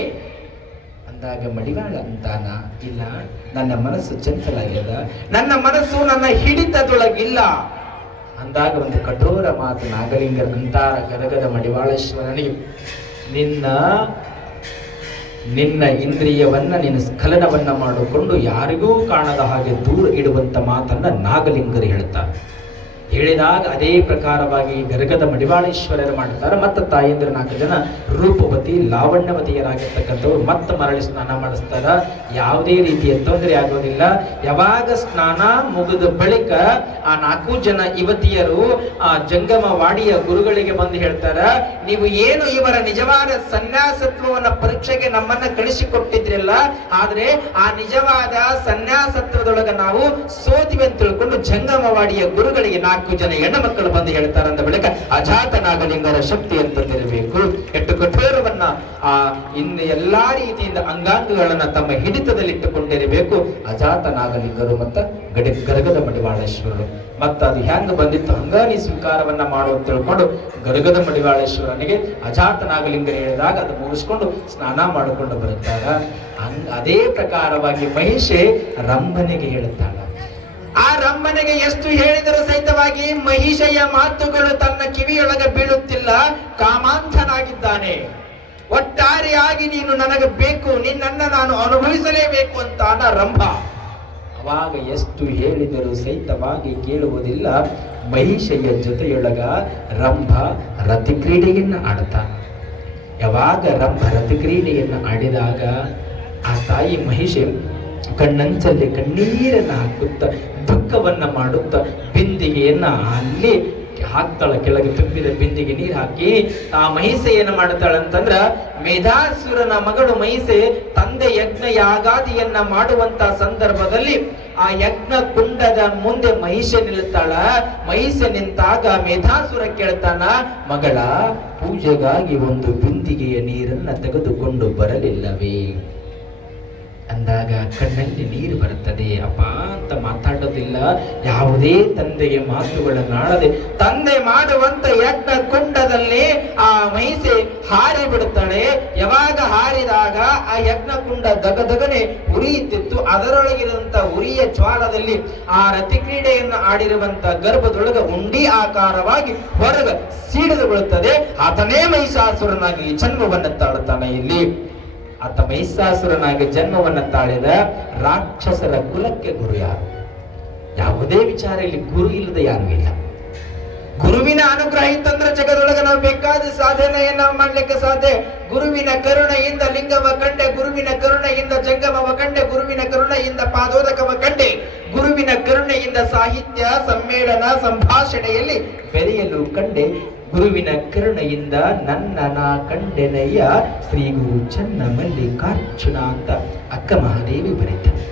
ಅಂದಾಗ ಮಡಿವಾಳ ಅಂತಾನ, ಇಲ್ಲ, ನನ್ನ ಮನಸ್ಸು ಚಂಚಲಾಗ್ಯದ, ನನ್ನ ಮನಸ್ಸು ನನ್ನ ಹಿಡಿತದೊಳಗಿಲ್ಲ ಅಂದಾಗ ಒಂದು ಕಠೋರ ಮಾತು ನಾಗಲಿಂಗರ ಅಂತಾರ ಗರಗದ ಮಡಿವಾಳೇಶ್ವರನಿಗೆ, ನಿನ್ನ ಇಂದ್ರಿಯವನ್ನ ನೀನು ಸ್ಖಲನವನ್ನ ಮಾಡಿಕೊಂಡು ಯಾರಿಗೂ ಕಾಣದ ಹಾಗೆ ದೂರ ಇಡುವಂತ ಮಾತನ್ನ ನಾಗಲಿಂಗರು ಹೇಳ್ತಾರೆ. ಹೇಳಿದಾಗ ಅದೇ ಪ್ರಕಾರವಾಗಿ ಗರಗದ ಮಡಿವಾಳೇಶ್ವರರು ಮಾಡ್ತಾರೆ. ಮತ್ತೆ ತಾಯಂದ್ರ 4 ಜನ ರೂಪವತಿ ಲಾವಣ್ಯವತಿಯರಾಗಿರ್ತಕ್ಕಂಥವ್ರು ಮತ್ತೆ ಮರಳಿ ಸ್ನಾನ ಮಾಡಿಸ್ತಾರ. ಯಾವುದೇ ರೀತಿಯ ತೊಂದರೆ ಆಗೋದಿಲ್ಲ. ಯಾವಾಗ ಸ್ನಾನ ಮುಗಿದ ಬಳಿಕ ಆ 4 ಜನ ಯುವತಿಯರು ಆ ಜಂಗಮವಾಡಿಯ ಗುರುಗಳಿಗೆ ಬಂದು ಹೇಳ್ತಾರ, ನೀವು ಏನು ಇವರ ನಿಜವಾದ ಸನ್ಯಾಸತ್ವವನ್ನ ಪರೀಕ್ಷೆಗೆ ನಮ್ಮನ್ನ ಕಳಿಸಿಕೊಟ್ಟಿದ್ರಲ್ಲ, ಆದ್ರೆ ಆ ನಿಜವಾದ ಸನ್ಯಾಸತ್ವದೊಳಗ ನಾವು ಸೋತಿವೆ ಅಂತ ತಿಳ್ಕೊಂಡು ಜಂಗಮವಾಡಿಯ ಗುರುಗಳಿಗೆ 4 ಜನ ಹೆಣ್ಣು ಮಕ್ಕಳು ಬಂದು ಹೇಳ್ತಾರೆ. ಅಂದ ಬಳಿಕ ಅಜಾತನಾಗಲಿಂಗರ ಶಕ್ತಿ ಅಂತಂದಿರಬೇಕು. ಎಷ್ಟು ಕಠೋರವನ್ನ ಇನ್ನು ಎಲ್ಲಾ ರೀತಿಯಿಂದ ಅಂಗಾಂಗಗಳನ್ನ ತಮ್ಮ ಹಿಡಿತದಲ್ಲಿಟ್ಟುಕೊಂಡಿರಬೇಕು ಅಜಾತನಾಗಲಿಂಗರು ಮತ್ತು ಗರಗದ ಮಡಿವಾಳೇಶ್ವರರು. ಮತ್ತ ಅದು ಹೆಂಗ ಬಂದಿತ್ತು ಹಂಗ ನೀ ಸ್ವೀಕಾರವನ್ನ ಮಾಡು ಅಂತ ತಿಳ್ಕೊಂಡು ಗರಗದ ಮಡಿವಾಳೇಶ್ವರನಿಗೆ ಅಜಾತನಾಗಲಿಂಗರು ಹೇಳಿದಾಗ ಅದು ಮುಗಿಸ್ಕೊಂಡು ಸ್ನಾನ ಮಾಡಿಕೊಂಡು ಬರುತ್ತಾರ. ಅದೇ ಪ್ರಕಾರವಾಗಿ ಮಹಿಷೆ ರಂಭನಿಗೆ ಹೇಳುತ್ತಾಳ. ಆ ರಂಭನಿಗೆ ಎಷ್ಟು ಹೇಳಿದರೂ ಸಹಿತವಾಗಿ ಮಹಿಷೆಯ ಮಾತುಗಳು ತನ್ನ ಕಿವಿಯೊಳಗೆ ಬೀಳುತ್ತಿಲ್ಲ. ಕಾಮಾಂಧನಾಗಿದ್ದಾನೆ. ಒಟ್ಟಾರೆಯಾಗಿ ನೀನು ನನಗೆ ಬೇಕು, ನಿನ್ನನ್ನ ನಾನು ಅನುಭವಿಸಲೇಬೇಕು ಅಂತ ರಂಭ. ಅವಾಗ ಎಷ್ಟು ಹೇಳಿದರೂ ಸಹಿತವಾಗಿ ಕೇಳುವುದಿಲ್ಲ. ಮಹಿಷೆಯ ಜೊತೆಯೊಳಗ ರಂಭ ರತಿಕ್ರೀಡೆಯನ್ನ ಆಡ್ತಾ. ಯಾವಾಗ ರಂಭ ರತಿಕ್ರೀಡೆಯನ್ನ ಆಡಿದಾಗ ಆ ತಾಯಿ ಮಹಿಷೆ ಕಣ್ಣಂಚಲ್ಲಿ ಕಣ್ಣೀರನ್ನ ಹಾಕುತ್ತ ದುಃಖವನ್ನ ಮಾಡುತ್ತ ಬಿಂದಿಗೆಯನ್ನ ಅಲ್ಲಿ ಹಾಕ್ತಾಳ, ಕೆಳಗೆ ತುಂಬಿದ ಬಿಂದಿಗೆ ನೀರು ಹಾಕಿ ಆ ಮಹಿಷೆ ಏನು ಮಾಡ್ತಾಳಂತಂದ್ರ, ಮೇಧಾಸುರನ ಮಗಳು ಮಹಿಷೆ ತಂದೆ ಯಜ್ಞ ಯಾಗಾದಿಯನ್ನ ಮಾಡುವಂತ ಸಂದರ್ಭದಲ್ಲಿ ಆ ಯಜ್ಞ ಕುಂಡದ ಮುಂದೆ ಮಹಿಷೆ ನಿಲ್ತಾಳ. ಮಹಿಷೆ ನಿಂತಾಗ ಮೇಧಾಸುರ ಕೇಳ್ತಾನ, ಮಗಳ ಪೂಜೆಗಾಗಿ ಒಂದು ಬಿಂದಿಗೆಯ ನೀರನ್ನ ತೆಗೆದುಕೊಂಡು ಬರಲಿಲ್ಲವೇ ಅಂದಾಗ ಕಣ್ಣಲ್ಲಿ ನೀರು ಬರುತ್ತದೆ. ಅಪ್ಪ ಅಂತ ಮಾತಾಡೋದಿಲ್ಲ, ಯಾವುದೇ ತಂದೆಗೆ ಮಾತುಗಳನ್ನಾಡದೆ ತಂದೆ ಮಾಡುವಂತ ಯಜ್ಞ ಕುಂಡದಲ್ಲಿ ಆ ಮಹಿಷೆ ಹಾರಿ ಬಿಡುತ್ತಾಳೆ. ಯಾವಾಗ ಹಾರಿದಾಗ ಆ ಯಜ್ಞ ಕುಂಡ ದಗದಗನೆ ಉರಿಯುತ್ತಿತ್ತು. ಅದರೊಳಗಿರುವಂತ ಉರಿಯ ಜ್ವಾಲದಲ್ಲಿ ಆ ರತಿ ಕ್ರೀಡೆಯನ್ನು ಆಡಿರುವಂತ ಗರ್ಭದೊಳಗ ಉಂಡಿ ಆಕಾರವಾಗಿ ಹೊರಗ ಸಿಡಿದು ಬೀಳುತ್ತದೆ. ಆತನೇ ಮಹಿಷಾಸುರನಾಗಿ ಜನ್ಮವನ್ನು ತಾಳುತ್ತಾನೆ. ಇಲ್ಲಿ ಆತ ಮಹಿಷಾಸುರನಾಗಿ ಜನ್ಮವನ್ನು ತಾಳಿದ ರಾಕ್ಷಸರ ಕುಲಕ್ಕೆ ಗುರು ಯಾರು? ಯಾವುದೇ ವಿಚಾರ ಇಲ್ಲಿ ಗುರು ಇಲ್ಲದೆ ಯಾರು ಇಲ್ಲ. ಗುರುವಿನ ಅನುಗ್ರಹ ಇತ್ತಂದ್ರೆ ಜಗದೊಳಗೆ ನಾವು ಬೇಕಾದ ಸಾಧನೆಯನ್ನ ಮಾಡ್ಲಿಕ್ಕೆ ಸಾಧ್ಯ. ಗುರುವಿನ ಕರುಣೆಯಿಂದ ಲಿಂಗವ ಕಂಡೆ, ಗುರುವಿನ ಕರುಣೆಯಿಂದ ಜಂಗಮವ ಕಂಡೆ, ಗುರುವಿನ ಕರುಣೆಯಿಂದ ಪಾದೋದಕವ ಕಂಡೆ, ಗುರುವಿನ ಕರುಣೆಯಿಂದ ಸಾಹಿತ್ಯ ಸಮ್ಮೇಳನ ಸಂಭಾಷಣೆಯಲ್ಲಿ ಬೆರೆಯಲು ಕಂಡೆ, ಗುರುವಿನ ಕರುಣೆಯಿಂದ ನನ್ನ ಕಂಡೆನಯ್ಯ ಶ್ರೀ ಗುರು ಚನ್ನ ಮಲ್ಲಿಕಾರ್ಜುನ ಅಂತ ಅಕ್ಕ ಮಹಾದೇವಿ ಬರೀತಾರೆ.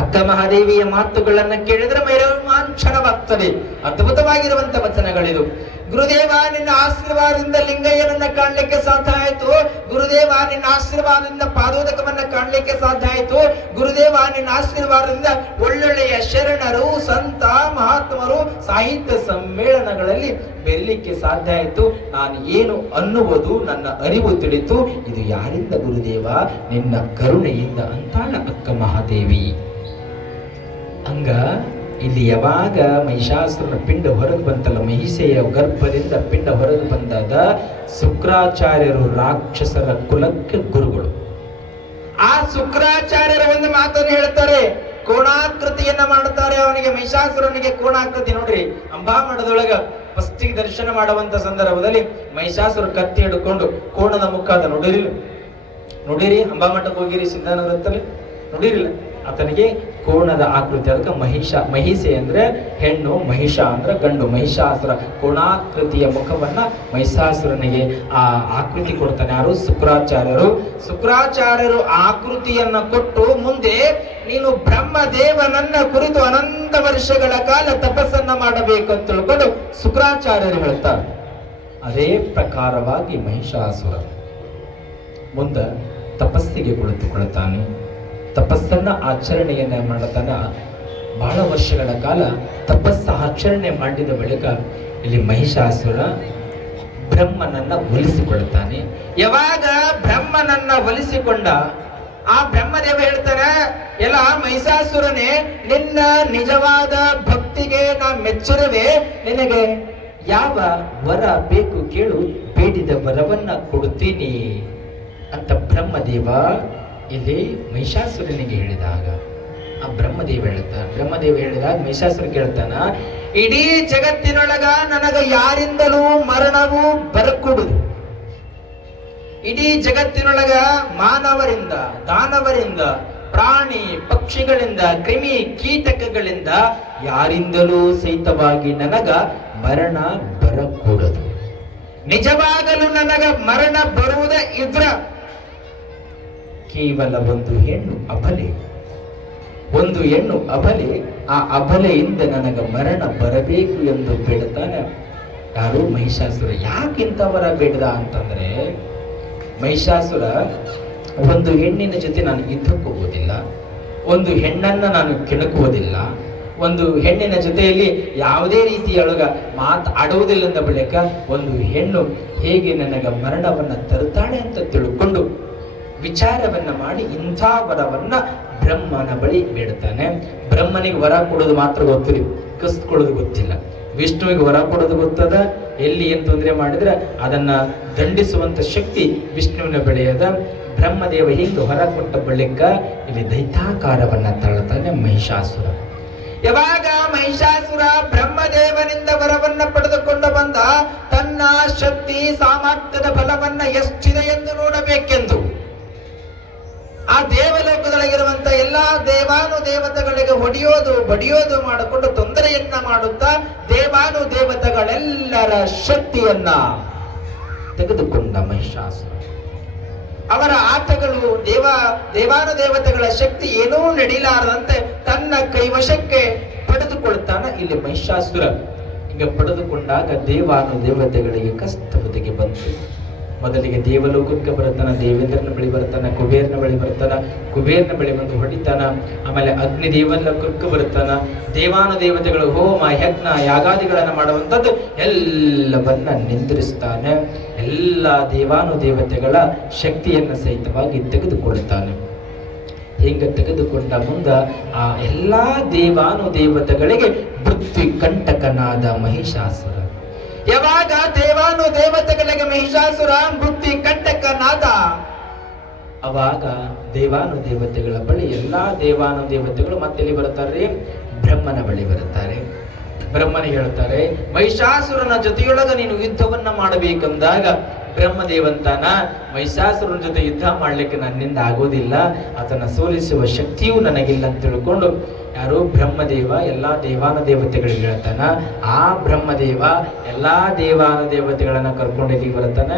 ಅಕ್ಕ ಮಹಾದೇವಿಯ ಮಾತುಗಳನ್ನ ಕೇಳಿದ್ರೆ ಮೈ ರೋಮಾಂಚನವಾಗ್ತದೆ. ಅದ್ಭುತವಾಗಿರುವಂತ ವಚನಗಳಿದು. ಗುರುದೇವ ನಿನ್ನ ಆಶೀರ್ವಾದದಿಂದ ಲಿಂಗಯ್ಯನನ್ನ ಕಾಣ್ಲಿಕ್ಕೆ ಸಾಧ್ಯ ಆಯ್ತು. ಗುರುದೇವ ನಿನ್ನ ಆಶೀರ್ವಾದದಿಂದ ಪಾದೋದಕವನ್ನ ಕಾಣ್ಲಿಕ್ಕೆ ಸಾಧ್ಯ ಆಯ್ತು. ಗುರುದೇವ ನಿನ್ನ ಆಶೀರ್ವಾದದಿಂದ ಒಳ್ಳೊಳ್ಳೆಯ ಶರಣರು, ಸಂತ ಮಹಾತ್ಮರು ಸಾಹಿತ್ಯ ಸಮ್ಮೇಳನಗಳಲ್ಲಿ ಬೆರಲಿಕ್ಕೆ ಸಾಧ್ಯ ಆಯ್ತು. ನಾನು ಏನು ಅನ್ನುವುದು ನನ್ನ ಅರಿವು ತಿಳಿತು. ಇದು ಯಾರಿಂದ ಗುರುದೇವ? ನಿನ್ನ ಕರುಣೆಯಿಂದ ಅಂತಾಳ ಅಕ್ಕ ಮಹಾದೇವಿ. ಹಂಗ ಇಲ್ಲಿ ಯಾವಾಗ ಮಹಿಷಾಸುರನ ಪಿಂಡ ಹೊರಗೆ ಬಂತಲ್ಲ, ಮಹಿಷೆಯ ಗರ್ಭದಿಂದ ಪಿಂಡ ಹೊರಗೆ ಬಂದಾಗ ಶುಕ್ರಾಚಾರ್ಯರು ರಾಕ್ಷಸರ ಕುಲಕ್ಕೆ ಗುರುಗಳು. ಆ ಶುಕ್ರಾಚಾರ್ಯರ ಒಂದು ಮಾತನ್ನು ಹೇಳ್ತಾರೆ, ಕೋಣಾಕೃತಿಯನ್ನ ಮಾಡುತ್ತಾರೆ ಅವನಿಗೆ, ಮಹಿಷಾಸುರನಿಗೆ ಕೋಣಾಕೃತಿ. ನೋಡ್ರಿ, ಅಂಬಾಮಠದೊಳಗ ಫಸ್ಟಿಗೆ ದರ್ಶನ ಮಾಡುವಂತ ಸಂದರ್ಭದಲ್ಲಿ ಮಹಿಷಾಸುರ ಕತ್ತಿ ಹಿಡ್ಕೊಂಡು ಕೋಣದ ಮುಖ ಅದ ನೋಡಿರಿ ಅಂಬಾಮಠಕ್ಕೆ ಹೋಗಿರಿ ಸಿದ್ಧಾನಗರದಲ್ಲಿ ನೋಡಿರಿಲ್ಲ, ಆತನಿಗೆ ಕೋಣದ ಆಕೃತಿ. ಅದಕ್ಕೆ ಮಹಿಷೆ ಅಂದ್ರೆ ಹೆಣ್ಣು, ಮಹಿಷ ಅಂದ್ರೆ ಗಂಡು. ಮಹಿಷಾಸುರ ಕೋಣಾಕೃತಿಯ ಮುಖವನ್ನ ಮಹಿಷಾಸುರನಿಗೆ ಆ ಆಕೃತಿ ಕೊಡ್ತಾನೆ. ಯಾರು? ಶುಕ್ರಾಚಾರ್ಯರು. ಶುಕ್ರಾಚಾರ್ಯರು ಆಕೃತಿಯನ್ನ ಕೊಟ್ಟು ಮುಂದೆ ನೀನು ಬ್ರಹ್ಮದೇವನನ್ನ ಕುರಿತು ಅನಂತ ವರ್ಷಗಳ ಕಾಲ ತಪಸ್ಸನ್ನ ಮಾಡಬೇಕು ಅಂತ ತಿಳ್ಕೊಂಡು ಶುಕ್ರಾಚಾರ್ಯರು ಹೇಳ್ತಾರೆ. ಅದೇ ಪ್ರಕಾರವಾಗಿ ಮಹಿಷಾಸುರ ಮುಂದ ತಪಸ್ಸಿಗೆ ಕುಳಿತುಕೊಳ್ತಾನೆ. ತಪಸ್ಸನ್ನ ಆಚರಣೆಯನ್ನ ಮಾಡತಾನ. ಬಹಳ ವರ್ಷಗಳ ಕಾಲ ತಪಸ್ಸ ಆಚರಣೆ ಮಾಡಿದ ಬಳಿಕ ಇಲ್ಲಿ ಮಹಿಷಾಸುರ ಬ್ರಹ್ಮನನ್ನ ಒಲಿಸಿಕೊಳ್ತಾನೆ. ಯಾವಾಗ ಬ್ರಹ್ಮನನ್ನ ಒಲಿಸಿಕೊಂಡ ಆ ಬ್ರಹ್ಮದೇವ ಹೇಳ್ತಾನೆ, ಎಲ್ಲ ಮಹಿಷಾಸುರನೇ, ನಿನ್ನ ನಿಜವಾದ ಭಕ್ತಿಗೆ ನಾ ಮೆಚ್ಚುರುವೆ. ನಿನಗೆ ಯಾವ ವರ ಬೇಕು ಕೇಳು, ಬೇಡಿದ ವರವನ್ನ ಕೊಡುತ್ತೀನಿ ಅಂತ ಬ್ರಹ್ಮದೇವ ಇಲ್ಲಿ ಮಹಿಷಾಸುರನಿಗೆ ಹೇಳಿದಾಗ ಆ ಬ್ರಹ್ಮದೇವ ಹೇಳಿದಾಗ ಮಹಿಷಾಸುರ ಕೇಳ್ತಾನ, ಇಡೀ ಜಗತ್ತಿನೊಳಗ ನನಗ ಯಾರಿಂದಲೂ ಮರಣವು ಬರಕೂಡುದು. ಇಡೀ ಜಗತ್ತಿನೊಳಗ ಮಾನವರಿಂದ, ದಾನವರಿಂದ, ಪ್ರಾಣಿ ಪಕ್ಷಿಗಳಿಂದ, ಕ್ರಿಮಿ ಕೀಟಕಗಳಿಂದ ಯಾರಿಂದಲೂ ಸಹಿತವಾಗಿ ನನಗ ಮರಣ ಬರಕೂಡದು. ನಿಜವಾಗಲೂ ನನಗ ಮರಣ ಬರುವುದೇ ಇದ್ರ ಕೇವಲ ಒಂದು ಹೆಣ್ಣು ಅಬಲೆ, ಆ ಅಬಲೆಯಿಂದ ನನಗ ಮರಣ ಬರಬೇಕು ಎಂದು ಬೇಡ್ತಾನೆ. ಯಾರು? ಮಹಿಷಾಸುರ. ಯಾಕಿಂತವರ ಬೇಡ್ದ ಅಂತಂದ್ರೆ, ಮಹಿಷಾಸುರ ಒಂದು ಹೆಣ್ಣಿನ ಜೊತೆ ನಾನು ಯುದ್ಧಕ್ಕೆ ಹೋಗೋದಿಲ್ಲ, ಒಂದು ಹೆಣ್ಣನ್ನ ನಾನು ಕೆಣಕುವುದಿಲ್ಲ, ಒಂದು ಹೆಣ್ಣಿನ ಜೊತೆಯಲ್ಲಿ ಯಾವುದೇ ರೀತಿಯೊಳಗ ಆಡುವುದಿಲ್ಲ ಅಂದ ಬಳಿಕ ಒಂದು ಹೆಣ್ಣು ಹೇಗೆ ನನಗ ಮರಣವನ್ನ ತರುತ್ತಾಳೆ ಅಂತ ತಿಳ್ಕೊಂಡು ವಿಚಾರವನ್ನ ಮಾಡಿ ಇಂಥ ವರವನ್ನ ಬ್ರಹ್ಮನ ಬಳಿ ಬೇಡ್ತಾನೆ. ಬ್ರಹ್ಮನಿಗೆ ವರ ಕೊಡೋದು ಮಾತ್ರ ಗೊತ್ತಿರಿ, ಕಸ್ಕೊಳ್ಳೋದು ಗೊತ್ತಿಲ್ಲ. ವಿಷ್ಣುವಿಗೆ ವರ ಕೊಡೋದು ಗೊತ್ತದ. ಎಲ್ಲಿ ಏನ್ ತೊಂದರೆ ಮಾಡಿದ್ರೆ ಅದನ್ನ ದಂಡಿಸುವಂತ ಶಕ್ತಿ ವಿಷ್ಣುವಿನ ಬೆಳೆಯದ. ಬ್ರಹ್ಮದೇವ ಹಿಂಗೆ ಹೊರ ಕೊಟ್ಟ ಬಳಿಕ ಇಲ್ಲಿ ದೈತಾಕಾರವನ್ನ ತಾಳ್ತಾನೆ ಮಹಿಷಾಸುರ. ಯಾವಾಗ ಮಹಿಷಾಸುರ ಬ್ರಹ್ಮದೇವನಿಂದ ವರವನ್ನ ಪಡೆದುಕೊಂಡು ಬಂದ, ತನ್ನ ಶಕ್ತಿ ಸಾಮರ್ಥ್ಯದ ಬಲವನ್ನ ಎಷ್ಟಿದೆ ಎಂದು ನೋಡಬೇಕೆಂದು ಆ ದೇವಲೋಕದೊಳಗಿರುವಂತ ಎಲ್ಲ ಎಲ್ಲಾ ದೇವಾನುದೇವತೆಗಳಿಗೆ ಹೊಡೆಯೋದು ಬಡಿಯೋದು ಮಾಡಿಕೊಂಡು ತೊಂದರೆಯನ್ನ ಮಾಡುತ್ತಾ ದೇವಾನುದೇವತೆಗಳೆಲ್ಲರ ಶಕ್ತಿಯನ್ನ ತೆಗೆದುಕೊಂಡ ಮಹಿಷಾಸುರ. ಅವರ ಆಟಗಳು ದೇವಾನುದೇವತೆಗಳ ಶಕ್ತಿ ಏನೂ ನಡೀಲಾರದಂತೆ ತನ್ನ ಕೈವಶಕ್ಕೆ ಪಡೆದುಕೊಳ್ತಾನ ಇಲ್ಲಿ ಮಹಿಷಾಸುರ. ಈಗ ಪಡೆದುಕೊಂಡಾಗ ದೇವಾನುದೇವತೆಗಳಿಗೆ ಕಷ್ಟ ಬದಿಗೆ ಬಂತು. ಮೊದಲಿಗೆ ದೇವಲೋಕಕ್ಕೆ ಬರ್ತಾನ, ದೇವೇಂದ್ರನ ಬಳಿ ಬರ್ತಾನ, ಕುಬೇರನ ಬಳಿ ಬರ್ತಾನ, ಕುಬೇರನ ಬಳಿ ಬಂದು ಹೊಡಿತಾನ. ಆಮೇಲೆ ಅಗ್ನಿ ದೇವಲೋಕಕ್ಕೆ ಬರ್ತಾನ. ದೇವಾನುದೇವತೆಗಳು ಹೋಮ ಯಜ್ಞ ಯಾಗಾದಿಗಳನ್ನ ಮಾಡುವಂಥದ್ದು ಎಲ್ಲವನ್ನ ನಿಂದ್ರಿಸ್ತಾನೆ. ಎಲ್ಲ ದೇವಾನುದೇವತೆಗಳ ಶಕ್ತಿಯನ್ನು ಸಹಿತವಾಗಿ ತೆಗೆದುಕೊಳ್ತಾನೆ. ಹೀಗೆ ತೆಗೆದುಕೊಂಡ ಮುಂದ ಆ ಎಲ್ಲಾ ದೇವಾನುದೇವತೆಗಳಿಗೆ ಮೃತ್ಯು ಕಂಟಕನಾದ ಮಹಿಷಾಸುರ. ಯಾವಾಗ ದೇವಾನುದೇವತೆಗಳಿಗೆ ಮಹಿಷಾಸುರ ಮೃತ್ಯು ಕಂಟಕನಾದ, ಅವಾಗ ದೇವಾನುದೇವತೆಗಳ ಬಳಿ ಎಲ್ಲಾ ದೇವಾನುದೇವತೆಗಳು ಮತ್ತೆಲ್ಲಿ ಬರ್ತಾರೆ? ಬ್ರಹ್ಮನ ಬಳಿ ಬರುತ್ತಾರೆ. ಬ್ರಹ್ಮನಿಗೆ ಹೇಳ್ತಾರೆ, ಮಹಿಷಾಸುರನ ಜೊತೆಯೊಳಗ ನೀನು ಯುದ್ಧವನ್ನ ಮಾಡಬೇಕಂದಾಗ ಬ್ರಹ್ಮದೇವಂತಾನ, ಮಹಿಷಾಸುರನ ಜೊತೆ ಯುದ್ಧ ಮಾಡ್ಲಿಕ್ಕೆ ನನ್ನಿಂದ ಆಗೋದಿಲ್ಲ, ಆತನ ಸೋಲಿಸುವ ಶಕ್ತಿಯೂ ನನಗಿಲ್ಲ ಅಂತ ತಿಳ್ಕೊಂಡು ಯಾರು ಬ್ರಹ್ಮದೇವ ಎಲ್ಲಾ ದೇವಾನುದೇವತೆಗಳಿಗೆ ಹೇಳ್ತಾನ. ಆ ಬ್ರಹ್ಮದೇವ ಎಲ್ಲಾ ದೇವಾನುದೇವತೆಗಳನ್ನ ಕರ್ಕೊಂಡು ಎಲ್ಲಿಗೆ ಬರ್ತಾನ?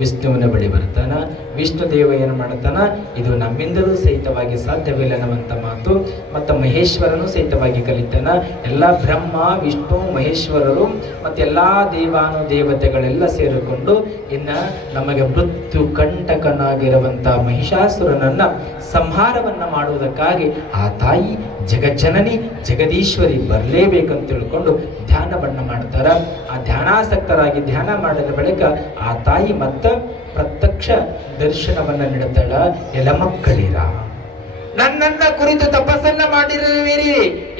ವಿಷ್ಣುವಿನ ಬಳಿ ಬರ್ತಾನ. ವಿಷ್ಣು ದೇವ ಏನು ಮಾಡ್ತಾನ? ಇದು ನಮ್ಮಿಂದಲೂ ಸಹಿತವಾಗಿ ಸಾಧ್ಯವಿಲ್ಲ ಅನ್ನುವಂಥ ಮಾತು ಮತ್ತು ಮಹೇಶ್ವರನು ಸಹಿತವಾಗಿ ಕಲಿತಾನ. ಎಲ್ಲ ಬ್ರಹ್ಮ ವಿಷ್ಣು ಮಹೇಶ್ವರರು ಮತ್ತು ಎಲ್ಲ ದೇವಾನುದೇವತೆಗಳೆಲ್ಲ ಸೇರಿಕೊಂಡು ಇನ್ನ ನಮಗೆ ಮೃತ್ಯು ಕಂಟಕನಾಗಿರುವಂಥ ಮಹಿಷಾಸುರನನ್ನ ಸಂಹಾರವನ್ನ ಮಾಡುವುದಕ್ಕಾಗಿ ಆ ತಾಯಿ ಜಗಜ್ಜನನಿ ಜಗದೀಶ್ವರಿ ಬರಲೇಬೇಕಂತ ತಿಳ್ಕೊಂಡು ಧ್ಯಾನವನ್ನ ಮಾಡ್ತಾರ. ಆ ಧ್ಯಾನಾಸಕ್ತರಾಗಿ ಧ್ಯಾನ ಮಾಡಿದ ಬಳಿಕ ಆ ತಾಯಿ ಮತ್ತ ಪ್ರತ್ಯಕ್ಷ ದರ್ಶನವನ್ನ ನೀಡುತ್ತಾಳ. ಎಲ್ಲ ಮಕ್ಕಳಿರ, ನನ್ನನ್ನ ಕುರಿತು ತಪಸ್ಸನ್ನ ಮಾಡಿರುವಿರಿ,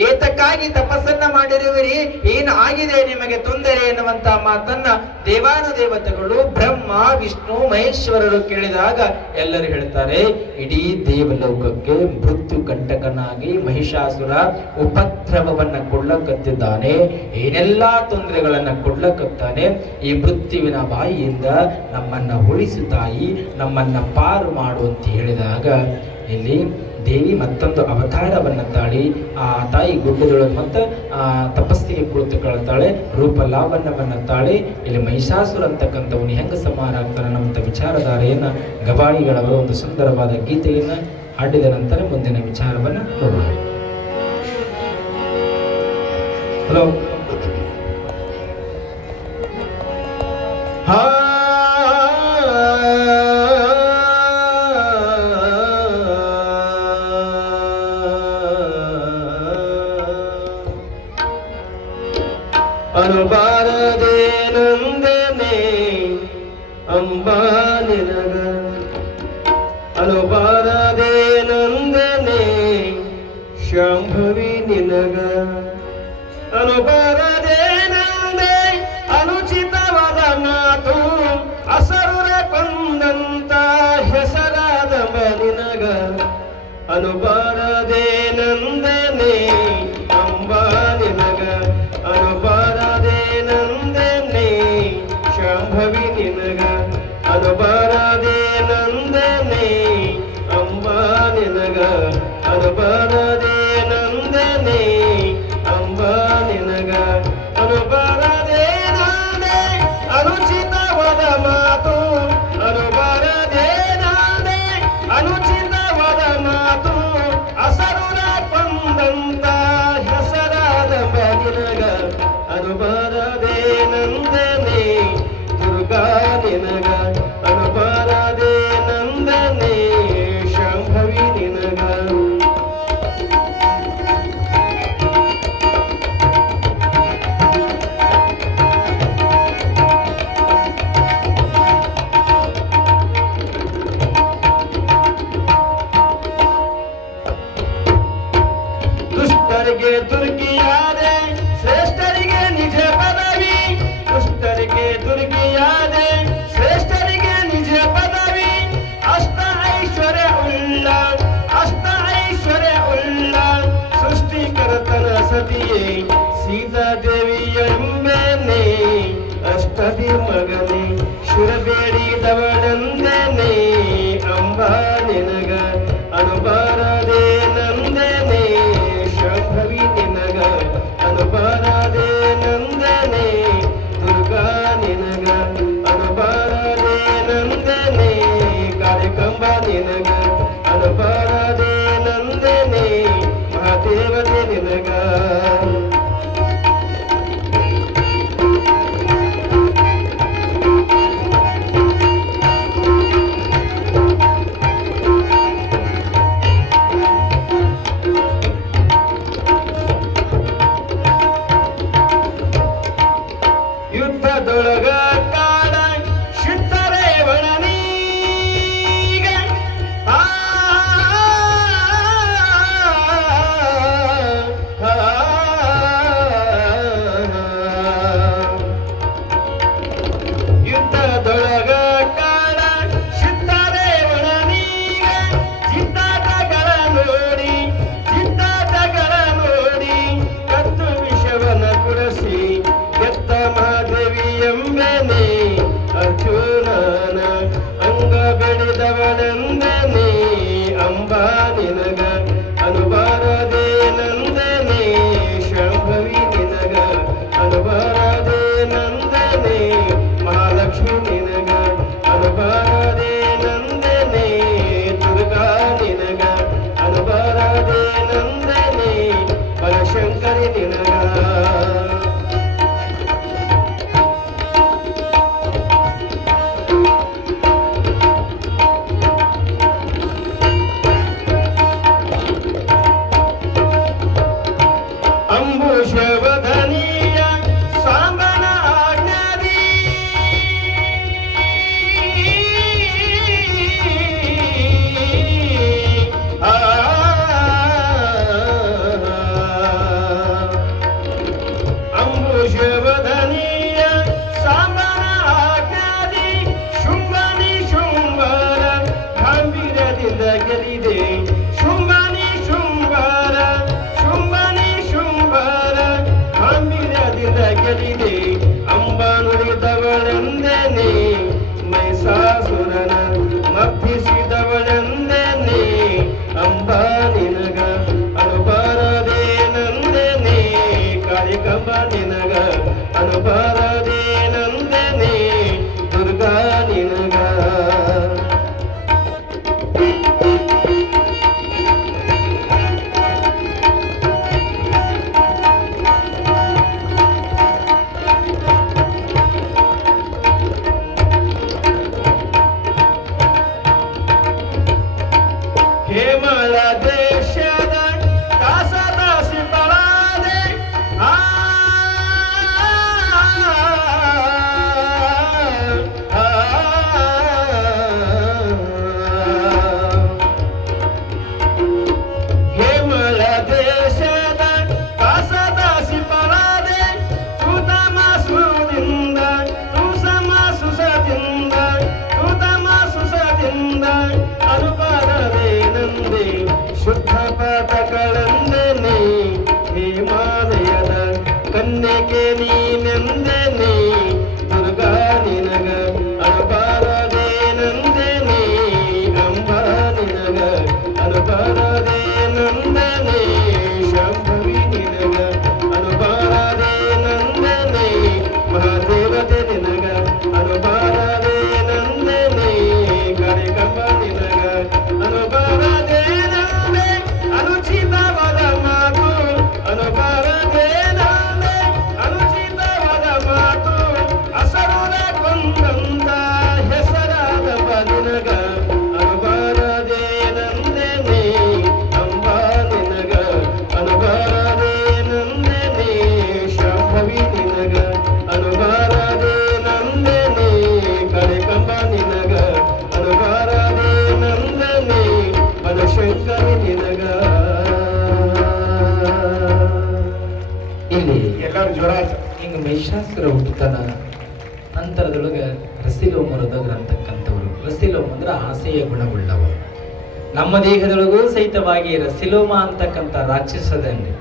ಏತಕ್ಕಾಗಿ ತಪಸ್ಸನ್ನ ಮಾಡಿರುವಿರಿ, ಏನು ಆಗಿದೆ ನಿಮಗೆ ತೊಂದರೆ ಎನ್ನುವಂತ ಮಾತನ್ನ ದೇವಾನುದೇವತೆಗಳು ಬ್ರಹ್ಮ ವಿಷ್ಣು ಮಹೇಶ್ವರರು ಕೇಳಿದಾಗ ಎಲ್ಲರೂ ಹೇಳ್ತಾರೆ, ಇಡೀ ದೇವಲೋಕಕ್ಕೆ ಮೃತ್ಯು ಕಂಟಕನಾಗಿ ಮಹಿಷಾಸುರ ಉಪದ್ರವವನ್ನ ಕೊಡ್ಲಕತ್ತಿದ್ದಾನೆ, ಏನೆಲ್ಲಾ ತೊಂದರೆಗಳನ್ನ ಕೊಡ್ಲಕತ್ತಾನೆ. ಈ ಮೃತ್ಯುವಿನ ಬಾಯಿಯಿಂದ ನಮ್ಮನ್ನ ಉಳಿಸು ತಾಯಿ, ನಮ್ಮನ್ನ ಪಾರು ಮಾಡು ಅಂತ ಹೇಳಿದಾಗ ಇಲ್ಲಿ ದೇವಿ ಮತ್ತೊಂದು ಅವತಾರವನ್ನ ತಾಳಿ ಆ ತಾಯಿ ಗುಡ್ಡದೊಳಗೆ ಮತ್ತು ತಪಸ್ಸಿಗೆ ಕುಳಿತುಕೊಳ್ತಾಳೆ. ರೂಪ ಲಾವಣ್ಯವನ್ನ ತಾಳಿ ಇಲ್ಲಿ ಮಹಿಷಾಸುರ ಅಂತಕ್ಕಂಥವನು ಹೆಂಗ ಸಂಹಾರ ಆಗ್ತಾನೆ ನಮ್ಮಂಥ ವಿಚಾರಧಾರೆಯನ್ನ ಗವಾಯಿಗಳವರ ಒಂದು ಸುಂದರವಾದ ಗೀತೆಯನ್ನ ಹಾಡಿದ ನಂತರ ಮುಂದಿನ ವಿಚಾರವನ್ನ ನೋಡೋಣ. ಹಲೋ ಅನುಬಾರದೆ ನಂದನೆ ಅಂಬಾ ನಿನಗ, ಅನುಬಾರದೆ ನಂದನೆ ಶಾಂಭವಿ ನಿನಗ, ಅನುಬಾರದೆ ನಂದೆ ಅನುಚಿತವಾದ ಮಾತು ಅಸರುರ ಕೊಂದಂತ ಹೆಸರಾದ ನಿನಗ, ಅನುಬಾರದೆ ನಂದನೆ ಅಂಬಾ ನಿನಗ, ಅನುಬಾರದೆ ನಂದನೆ ಶಾಂಭವಿ ನಿನಗ, ಅನುಬಾರದೆ ನಂದನೆ ಅಂಬಾ ನಿನಗ, ಅನುಬಾರದೆ ನಂದನೆ ಅಂಬಾ ನಿನಗ, ಅನುಬಾರದೆ ನಾನೇ ಅನುಚಿತವಾದ ಮಾತು, ಅನುಬಾರದೆ ನಾನೇ ಅನುಚಿತವಾದ ಮಾತು ಅಸರುರ ಕೊಂದಂತ ಹೆಸರಾದ ನಿನಗ, ಅನುಬಾರದೆ ನಂದನೆ ದುರ್ಗಾ ನಿನಗ, ಅನುಬಾರದೆ ನಂದನೆ ಶಾಂಭವಿ ನಿನಗ. ದುಷ್ಟರಿಗೆ ದುರ್ಗಿಯಾದೆ ಶ್ರೇಷ್ಠರಿಗೆ ನಿಜ ಪದವಿ, ದುಷ್ಟರಿಗೆ ದುರ್ಗಿಯಾದೆ ಶ್ರೇಷ್ಠರಿಗೆ ನಿಜ ಪದವಿ, ಅಷ್ಟ ಐಶ್ವರ್ಯ ಉಳ್ಳ ಅಷ್ಟ ಐಶ್ವರ್ಯ ಉಳ್ಳ ಸೃಷ್ಟಿಕರ್ತನ ಸತಿಯೇ ಸೀತಾದೇವಿ ಎಂಬೆನೆ, ಅಷ್ಟದಿ ಮಗನೇ ಶುರಬೇಡಿದವಳಂದನೆ ಅಂಬಾ ನಿನಗ, ಅನುಬಾರದೆ ಅನುಬಾರದೆ ನಂದನೆ ಮಹಾದೇವತೆ ನಿನಗ ಯುದ್ಧದೊಳಗ ಕಾಡ ಶಿತ್ತರೆ ಒಳನೀಗ ಯುದ್ಧದೊಳಗ ಕಾಡ ಶಿತ್ತರೆ ಒಳನೀಗ ಚಿತ್ತಾಟಗಳ ನೋಡಿ ಕತ್ತು ವಿಷವನ ಕುಡಿಸಿ ಗೆದ್ದ ಮಹಾದೇವಿ ಎಂಬೆನೆ ಅರ್ಜುನನ ಅಂಗ ಬೆಳೆದವನೆಂದನೆ ಅಂಬಾ ನಿನಗ ಅನುಬಾರದೆ ನಂದನೆ ಶಂಭವಿ ನಿನಗ ಅನುಬಾರದೆ ನಂದನೆ ಮಹಾಲಕ್ಷ್ಮಿ ನಿನಗ ಅನುಬಾರದೆ ನಂದನೆ ದುರ್ಗಾ ನಿನಗ ಅನುಬಾರದೆ ನಂದನೆ ಬನಶಂಕರಿ ನಿನಗ ಅಂಬುಷವಧನೀಯ ಸಾಂಬನ ಆಜ್ಞಾದಿ ಅಂಬುಷವಧನೀಯ ಸಾಂಬನ ಆಜ್ಞಾದಿ ಶುಂಭನಿ ಶುಂಭರ ಗಾಂಭೀರ್ಯದಿಂದ ಗೆಲ್ಲಿದೆ ಶುಂಭನಿ ಶುಂಭರ ಗೆಲ್ಲಿದೆ ಅಂಬ ನುಡಿದವಳೆಂದನೆ ಮೈಸಾಸುರನ ಮರ್ಧಿಸಿದವಳೆಂದನೆ ಅಂಬ ನಿನಗ ಅನುಬಾರದೆ ನಂದನೆ ಕಾಳಿಕಂಬ ನಿನಗ ಅನುಬಾರದೆ ನಂದನೆ ದುರ್ಗಾ ನಿನಗ ಹೇಮಳ ದೇಶದ ದಾಸದಾಸಿ ಪಳಾದೆ ಹೇಮಳ ದೇಶದ ದಾಸದಾಸಿ ಪಳಾದೆ ತುತಮ ಸುದಿಂದ ತುಸಮ ಸುಸದಿಂದ ತುತಮ ಸುಸದಿಂದ ಅನುಬಾರದೆ ನಂದೆ ಶುದ್ಧ ಪಾಠಗಳೆಂದನೆ ಹಿಮಾಲಯದ ಕನ್ಯಕೆ ನೀನೆಂದನೆ ದುರ್ಗಾ ನಿನಗ ಅನುಬಾರದೆ ನಂದನೆ ಅಂಬಾ ನಿನಗ ಅನುಬಾರದೆ ನಂದನೆ ಶಂಭವಿ ನಿನಗ ಅನುಬಾರದೆ ನಂದನೆ ಮಹಾದೇವತೆ ನಿನಗ ಅನುಬಾರದೆ ನಂದನೆ ಕಾಳಿಕಂಬ ನಿನಗ ಅನುಬಾರದೆ ನಂದೆ ಅನುಚಿತವಾದ ಮಾತು ಅನುಬಾರದೆ ನಂದೆ ಅನುಚಿತವಾದ ಮಾತು ಅಸರುರ ಕೊಂದಂತ ಹೆಸರಾದ ನಿನಗ ಅನುಬಾರದೆ ನಂದನೆ ಅಂಬಾ ನಿನಗ ಅನುಬಾರದೆ ನಂದನೆ ಶಂಭವಿ ನಿನಗ ಅನುಬಾರದೆ ನಂದನೆ ಕಾಳಿಕಂಬ ನಿನಗ ಅನುಬಾರದೆ ನಂದನೆ ಬನಶಂಕರಿ ನಿನಗ ಇಲ್ಲಿ ಎಲ್ಲರೂ ಜ್ವರ ಹಿಂಗ ಮಹಿಷಾಸುರ ಹುಟ್ಟುತ್ತಾನ ನಂತರದೊಳಗ ರಸಿಲೋಮ ರುದಗ್ರ ಅಂತಕ್ಕಂಥವ್ರು. ರಸಿಲೋಮ ಅಂದ್ರೆ ಆಸೆಯ ಗುಣವುಳ್ಳವರು. ನಮ್ಮ ದೇಹದೊಳಗೂ ಸಹಿತವಾಗಿ ರಸಿಲೋಮ ಅಂತಕ್ಕಂಥ ರಾಕ್ಷಸದಲ್ಲಿ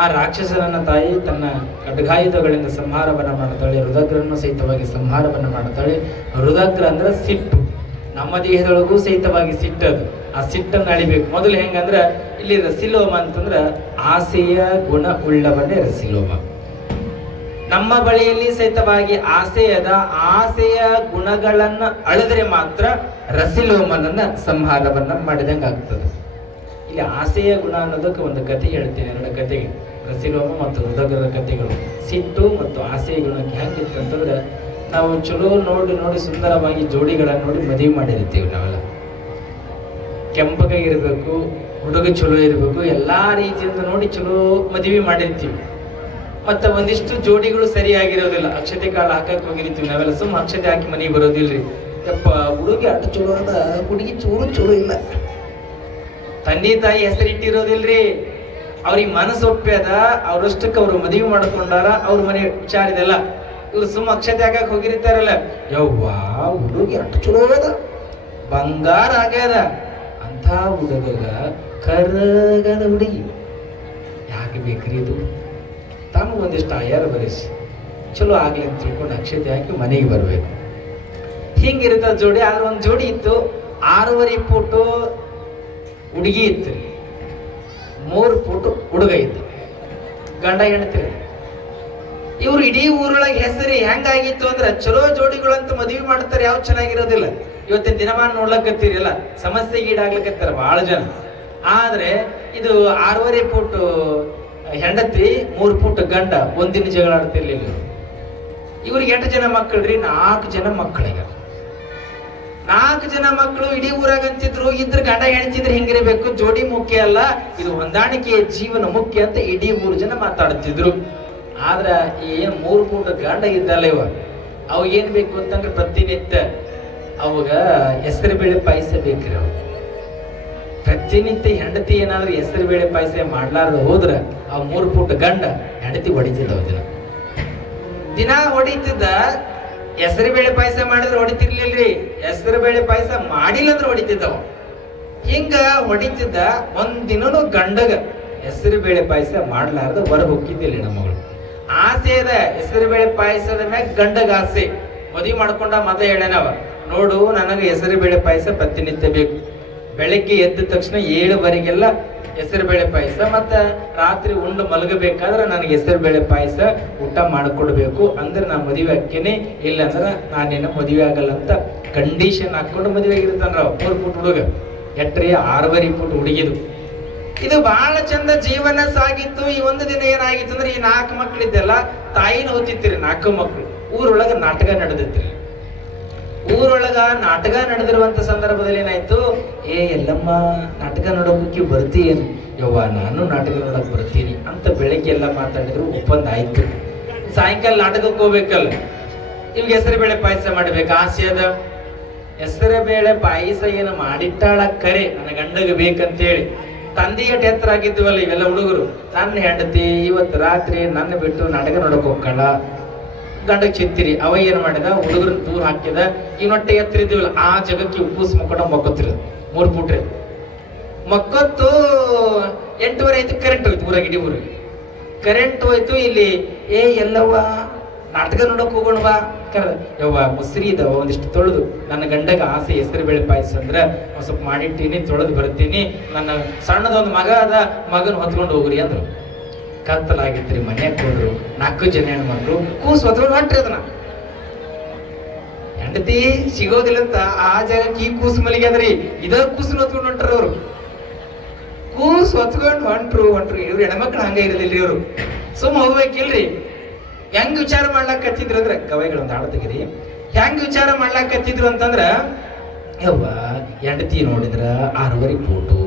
ಆ ರಾಕ್ಷಸನನ್ನ ತಾಯಿ ತನ್ನ ಖಡ್ಗಾಯುಧಗಳಿಂದ ಸಂಹಾರವನ್ನ ಮಾಡ್ತಾಳೆ. ರುದಗ್ರನ್ನು ಸಹಿತವಾಗಿ ಸಂಹಾರವನ್ನ ಮಾಡ್ತಾಳೆ. ರುದಗ್ರ ಅಂದ್ರೆ ಸಿಟ್ಟು. ನಮ್ಮ ದೇಹದೊಳಗೂ ಸಹಿತವಾಗಿ ಸಿಟ್ಟದು. ಆ ಸಿಟ್ಟನ್ನು ಅಳಿಬೇಕು. ಮೊದಲು ಹೆಂಗಂದ್ರ ಇಲ್ಲಿ ರಸಿಲೋಮ ಅಂತಂದ್ರ ಆಸೆಯ ಗುಣ ಉಳ್ಳವನ್ನೇ ರಸಿಲೋಮ. ನಮ್ಮ ಬಳಿಯಲ್ಲಿ ಸಹಿತವಾಗಿ ಆಸೆಯದ ಆಸೆಯ ಗುಣಗಳನ್ನ ಅಳೆದರೆ ಮಾತ್ರ ರಸಿಲೋಮನನ್ನ ಸಂಹಾರವನ್ನ ಮಾಡಿದಂಗೆ ಆಗ್ತದೆ. ಇಲ್ಲಿ ಆಸೆಯ ಗುಣ ಅನ್ನೋದಕ್ಕೆ ಒಂದು ಕಥೆ ಹೇಳ್ತೀನಿ, ಎರಡು ಕಥೆಗೆ, ರಸಿಲೋಮ ಮತ್ತು ಹೃದಯದ ಕಥೆಗಳು. ಸಿಟ್ಟು ಮತ್ತು ಆಸೆಯ ಗುಣಕ್ಕೆ ಹೆಂಗಿತ್ತು ಅಂತಂದ್ರೆ, ನಾವು ಚಲೋ ನೋಡಿ ಸುಂದರವಾಗಿ ಜೋಡಿಗಳನ್ನ ನೋಡಿ ಮದುವೆ ಮಾಡಿರ್ತೀವಿ. ನಾವೆಲ್ಲ ಕೆಂಪಗಾಗಿರ್ಬೇಕು, ಹುಡುಗ ಚಲೋ ಇರಬೇಕು, ಎಲ್ಲಾ ರೀತಿಯಿಂದ ನೋಡಿ ಚಲೋ ಮದುವೆ ಮಾಡಿರ್ತೀವಿ. ಮತ್ತೆ ಒಂದಿಷ್ಟು ಜೋಡಿಗಳು ಸರಿಯಾಗಿರೋದಿಲ್ಲ, ಅಕ್ಷತೆ ಕಾಳು ಹಾಕಕ್ ಹೋಗಿರ್ತೀವಿ ನಾವೆಲ್ಲ, ಸುಮ್ಮ ಅಕ್ಷತೆ ಹಾಕಿ ಮನೆಗೆ ಬರೋದಿಲ್ರಿ. ಯಪ್ಪ ಹುಡುಗಿ ಅಷ್ಟು ಚಲೋ ಅದ, ಹುಡುಗಿ ಚಲೋ ಇಲ್ಲ. ತಂದೆ ತಾಯಿ ಹೆಸರಿಟ್ಟಿರೋದಿಲ್ರಿ, ಅವ್ರಿಗೆ ಮನಸ್ಸು ಒಪ್ಪ್ಯದ, ಅವ್ರಷ್ಟಕ್ಕೆ ಅವ್ರು ಮದುವೆ ಮಾಡ್ಕೊಂಡಾರ, ಅವ್ರ ಮನೆ ವಿಚಾರ ಇದೆಲ್ಲ. ಇವ್ರು ಸುಮ್ಮ ಅಕ್ಷತೆ ಹಾಕಕ್ ಹೋಗಿರ್ತಾರಲ್ಲ, ಯವ್ವಾ ಹುಡುಗಿ ಅಷ್ಟು ಚಲೋ ಅದ, ಬಂಗಾರ ಆಗ್ಯದ ಅಂತ ಹುಡುಗ ಕರಗದ ಹುಡುಗಿ ಯಾಕೆ ಬೇಕ್ರಿ ಇದು? ತಾನು ಒಂದಿಷ್ಟು ಆಯಾರ ಬರೆಸಿ ಚಲೋ ಆಗ್ಲಿ ಅಂತ ತಿಳ್ಕೊಂಡು ಅಕ್ಷತೆ ಹಾಕಿ ಮನೆಗೆ ಬರ್ಬೇಕು. ಹಿಂಗಿರುತ್ತ ಜೋಡಿ. ಆದ್ರೆ ಒಂದು ಜೋಡಿ ಇತ್ತು, 6.5 ಫೂಟು ಹುಡುಗಿ ಇತ್ತು, 3 ಫೂಟು ಹುಡುಗ ಇತ್ತು, ಗಂಡ ಹೆಣ್ತಿರಿ. ಇವ್ರು ಇಡೀ ಊರೊಳಗೆ ಹೆಸರು ಹೆಂಗಾಗಿತ್ತು ಅಂದ್ರೆ, ಚಲೋ ಜೋಡಿಗಳಂತ ಮದುವೆ ಮಾಡ್ತಾರೆ, ಯಾವ ಚೆನ್ನಾಗಿರೋದಿಲ್ಲ. ಇವತ್ತಿನ ದಿನಮಾನ ನೋಡ್ಲಕತ್ತೀರಲ್ಲ, ಸಮಸ್ಯೆಗೆ ಈಡಾಗ್ಲಕತ್ತಾರ ಬಹಳ ಜನ. ಆದ್ರೆ ಇದು 6.5 ಫೂಟ್ ಹೆಂಡತಿ, 3 ಫೂಟ್ ಗಂಡ, ಒಂದಿನ ಜಗಳ ಆಡ್ತಿರ್ಲಿಲ್ಲ. ಇವ್ರಿಗೆ 8 ಜನ ಮಕ್ಕಳ್ರಿ, 4 ಜನ ಮಕ್ಕಳಿಗೆ, 4 ಜನ ಮಕ್ಕಳು ಇಡೀ ಊರಾಗ ಅಂತಿದ್ರು, ಇದ್ರ ಗಂಡ ಹೆಣ್ತಿದ್ರೆ ಹಿಂಗಿರಬೇಕು, ಜೋಡಿ ಮುಖ್ಯ ಅಲ್ಲ, ಇದು ಹೊಂದಾಣಿಕೆಯ ಜೀವನ ಮುಖ್ಯ ಅಂತ ಇಡೀ 3 ಜನ ಮಾತಾಡ್ತಿದ್ರು. ಆದ್ರ ಏನ್ 3 ಫೂಟ್ ಗಂಡ ಇದ್ದಲ್ಲ ಇವ, ಅವ್ ಏನ್ ಬೇಕು ಅಂತಂದ್ರೆ ಪ್ರತಿನಿತ್ಯ ಅವಾಗ ಹೆಸರು ಬೇಳೆ ಪಾಯಸ ಬೇಕ್ರಿ. ಅವ್ ಪ್ರತಿನಿತ್ಯ ಹೆಂಡತಿ ಏನಾದ್ರು ಹೆಸರು ಬೇಳೆ ಪಾಯಸ ಮಾಡ್ಲಾರ್ದ ಹೋದ್ರ ಅವ್ 3 ಫೂಟ್ ಗಂಡ ಹೆಂಡತಿ ಹೊಡಿತಿದ್ದವ ದಿನ ಹೊಡಿತಿದ್ದ. ಹೆಸರು ಬೇಳೆ ಪಾಯಸ ಮಾಡಿದ್ರೆ ಹೊಡಿತಿರ್ಲಿಲ್ರಿ, ಹೆಸರು ಬೇಳೆ ಪಾಯಸ ಮಾಡಿಲ್ಲ ಅಂದ್ರೆ ಹೊಡಿತಿದ್ದವ. ಹಿಂಗ ಹೊಡಿತಿದ್ದ. ಒಂದಿನೂ ಗಂಡಗ ಹೆಸರು ಬೇಳೆ ಪಾಯಸ ಮಾಡ್ಲಾರ್ದ ಹೊರಗೆ ಹೋಗಿದ್ದಿಲ್ಲ ನಮ್ಮ ಮಗಳು. ಆಸೆ ಅದ ಹೆಸರು ಬೇಳೆ ಪಾಯಸದ ಮ್ಯಾಗ ಗಂಡಗ ಆಸೆ. ಮದುವೆ ಮಾಡ್ಕೊಂಡ ಮತ ಹೇಳೇನವ, ನೋಡು ನನಗೆ ಹೆಸರು ಬೇಳೆ ಪಾಯಸ ಪ್ರತಿನಿತ್ಯ ಬೇಕು. ಬೆಳಗ್ಗೆ ಎದ್ದ ತಕ್ಷಣ 7ವರೆಗೆಲ್ಲ ಹೆಸರು ಬೇಳೆ ಪಾಯಸ, ಮತ್ತ ರಾತ್ರಿ ಉಂಡು ಮಲಗಬೇಕಾದ್ರೆ ನನಗೆ ಹೆಸರು ಬೇಳೆ ಪಾಯಸ ಊಟ ಮಾಡಿಕೊಡ್ಬೇಕು, ಅಂದ್ರೆ ನಾ ಮದುವೆ ಹಾಕೇನೆ, ಇಲ್ಲಂದ್ರೆ ನಾನೇನ ಮದುವೆ ಆಗಲ್ಲ ಅಂತ ಕಂಡೀಷನ್ ಹಾಕೊಂಡು ಮದುವೆ ಆಗಿರ್ತಾನ. 3 ಫೂಟ್ ಹುಡುಗ, ಎಟ್ರಿ 6.5 ಫೂಟ್ ಹುಡುಗಿದು. ಇದು ಬಹಳ ಚಂದ ಜೀವನ ಸಾಗಿತ್ತು. ಈ ಒಂದು ದಿನ ಏನಾಗಿತ್ತು ಅಂದ್ರೆ, ಈ 4 ಮಕ್ಕಳಿದ್ದೆಲ್ಲ ತಾಯಿನ ಹೊತ್ತಿತ್ತೀರಿ. 4 ಮಕ್ಕಳು ಊರೊಳಗ ನಾಟಕ ನಡೆದಿತ್ರಿ. ಊರೊಳಗ ನಾಟಕ ನಡೆದಿರುವಂತ ಸಂದರ್ಭದಲ್ಲಿ ಏನಾಯ್ತು, ಎಲ್ಲಮ್ಮ ನಾಟಕ ನೋಡೋಕೆ ಬರ್ತೀಯೇನು? ಯವ್ವ ನಾನು ನಾಟಕ ನೋಡಕ್ ಬರ್ತೀನಿ ಅಂತ ಬೆಳಗ್ಗೆ ಎಲ್ಲ ಮಾತಾಡಿದ್ರು. ಒಪ್ಪಂದ ಆಯ್ತು. ಸಾಯಂಕಾಲ ನಾಟಕಕ್ಕೆ ಹೋಗ್ಬೇಕಲ್ಲ, ಇವ್ಗೆ ಹೆಸರು ಬೇಳೆ ಪಾಯಸ ಮಾಡ್ಬೇಕು ಆಸೆ ಅದ. ಹೆಸರು ಬೇಳೆ ಪಾಯಸ ಏನು ಮಾಡಿಟ್ಟಾಳ ಕರೆ, ನನ್ನ ಗಂಡಗ ಬೇಕಂತೇಳಿ. ತಂದೆಯ ಎತ್ತರ ಆಗಿದ್ವಲ್ಲ ಇವೆಲ್ಲ ಹುಡುಗರು. ನನ್ನ ಹೆಂಡತಿ ಇವತ್ತು ರಾತ್ರಿ ನನ್ನ ಬಿಟ್ಟು ನಾಟಕ ನೋಡಕ್ ಹೋಗ್ಕಳ, ಗಂಡಕ್ ಚಿತ್ತಿರಿ. ಅವ ಏನ್ ಮಾಡಿದ, ಹುಡುಗರನ್ನ ದೂರ ಹಾಕಿದ. ಇವನೊಟ್ಟೆ ಎತ್ತರ ಇದ್ದೀವಲ್ಲ ಆ ಜಗಕ್ಕೆ ಉಪ್ಪೂಸ್ ಮಕ್ಕೊಂಡ ಮಕ್ಕೋತಿರೋದು. 3 ಫೂಟ್ ಮಕ್ಕೊತ್ತು. 8:30 ಆಯ್ತು, ಕರೆಂಟ್ ಹೋಯ್ತು ಊರಾಗ, ಇಡೀ ಊರಿಗೆ ಕರೆಂಟ್ ಹೋಯ್ತು. ಇಲ್ಲಿ ಎಲ್ಲವ್ವ ನಾಟಕ ನೋಡಕ್ ಹೋಗೋಣ ಬಾ ಕರೆದ. ಯವ್ವ ಮೊಸರಿ ಇದಾವ ಒಂದಿಷ್ಟು ತೊಳೆದು, ನನ್ನ ಗಂಡಗ ಆಸೆ ಹೆಸರು ಬೇಳೆ ಪಾಯಸ ಅಂದ್ರ ಒಂದ್ ಸ್ವಲ್ಪ ಮಾಡಿಟ್ಟಿನಿ, ತೊಳೆದು ಬರ್ತೀನಿ, ನನ್ನ ಸಣ್ಣದೊಂದು ಮಗ ಅದ, ಮಗನ ಹೊತ್ಕೊಂಡು ಹೋಗ್ರಿ ಅಂದ್ರು. ಕತ್ತಲಾಗಿತ್ರಿ, ಮನ್ಯಾಗ ಹೋದ್ರು. 4 ಜನ ಹೆಣ್ಮಕ್ಳು ಕೂಸು ಹೊತ್ಕೊಂಡು ಹೊಂಟ್ರಿ. ಅದನ್ನ ಹೆಂಡತಿ ಸಿಗೋದಿಲ್ಲ ಅಂತ ಆ ಜಾಗಕ್ಕೆ ಈ ಕೂಸು ಮಲಿಗೆ ಅದ್ರಿ, ಇದ ಕೂಸು ಹೊತ್ಕೊಂಡು ಹೊಂಟ್ರ ಅವ್ರು. ಕೂಸು ಹೊತ್ಕೊಂಡು ಹೊಂಟ್ರು. ಇವ್ರು ಹೆಣ್ಮಕ್ಳು ಹಂಗ ಇರೋದಿಲ್ರಿ, ಇವ್ರು ಸುಮ್ಮ ಹೋಗ್ಬೇಕಿಲ್ರಿ. ಹೆಂಗ್ ವಿಚಾರ ಮಾಡ್ಲಾಕತ್ತಿದ್ರು ಅಂದ್ರೆ, ಕವೈಗಳು ಒಂದು ಹಾಡು ತೆಗಿರಿ. ಹೆಂಗ್ ವಿಚಾರ ಮಾಡ್ಲಾಕತ್ತಿದ್ರು ಅಂತಂದ್ರ, ಯವ್ವ ಹೆಂಡತಿ ನೋಡಿದ್ರ 6.5 ಫೂಟು,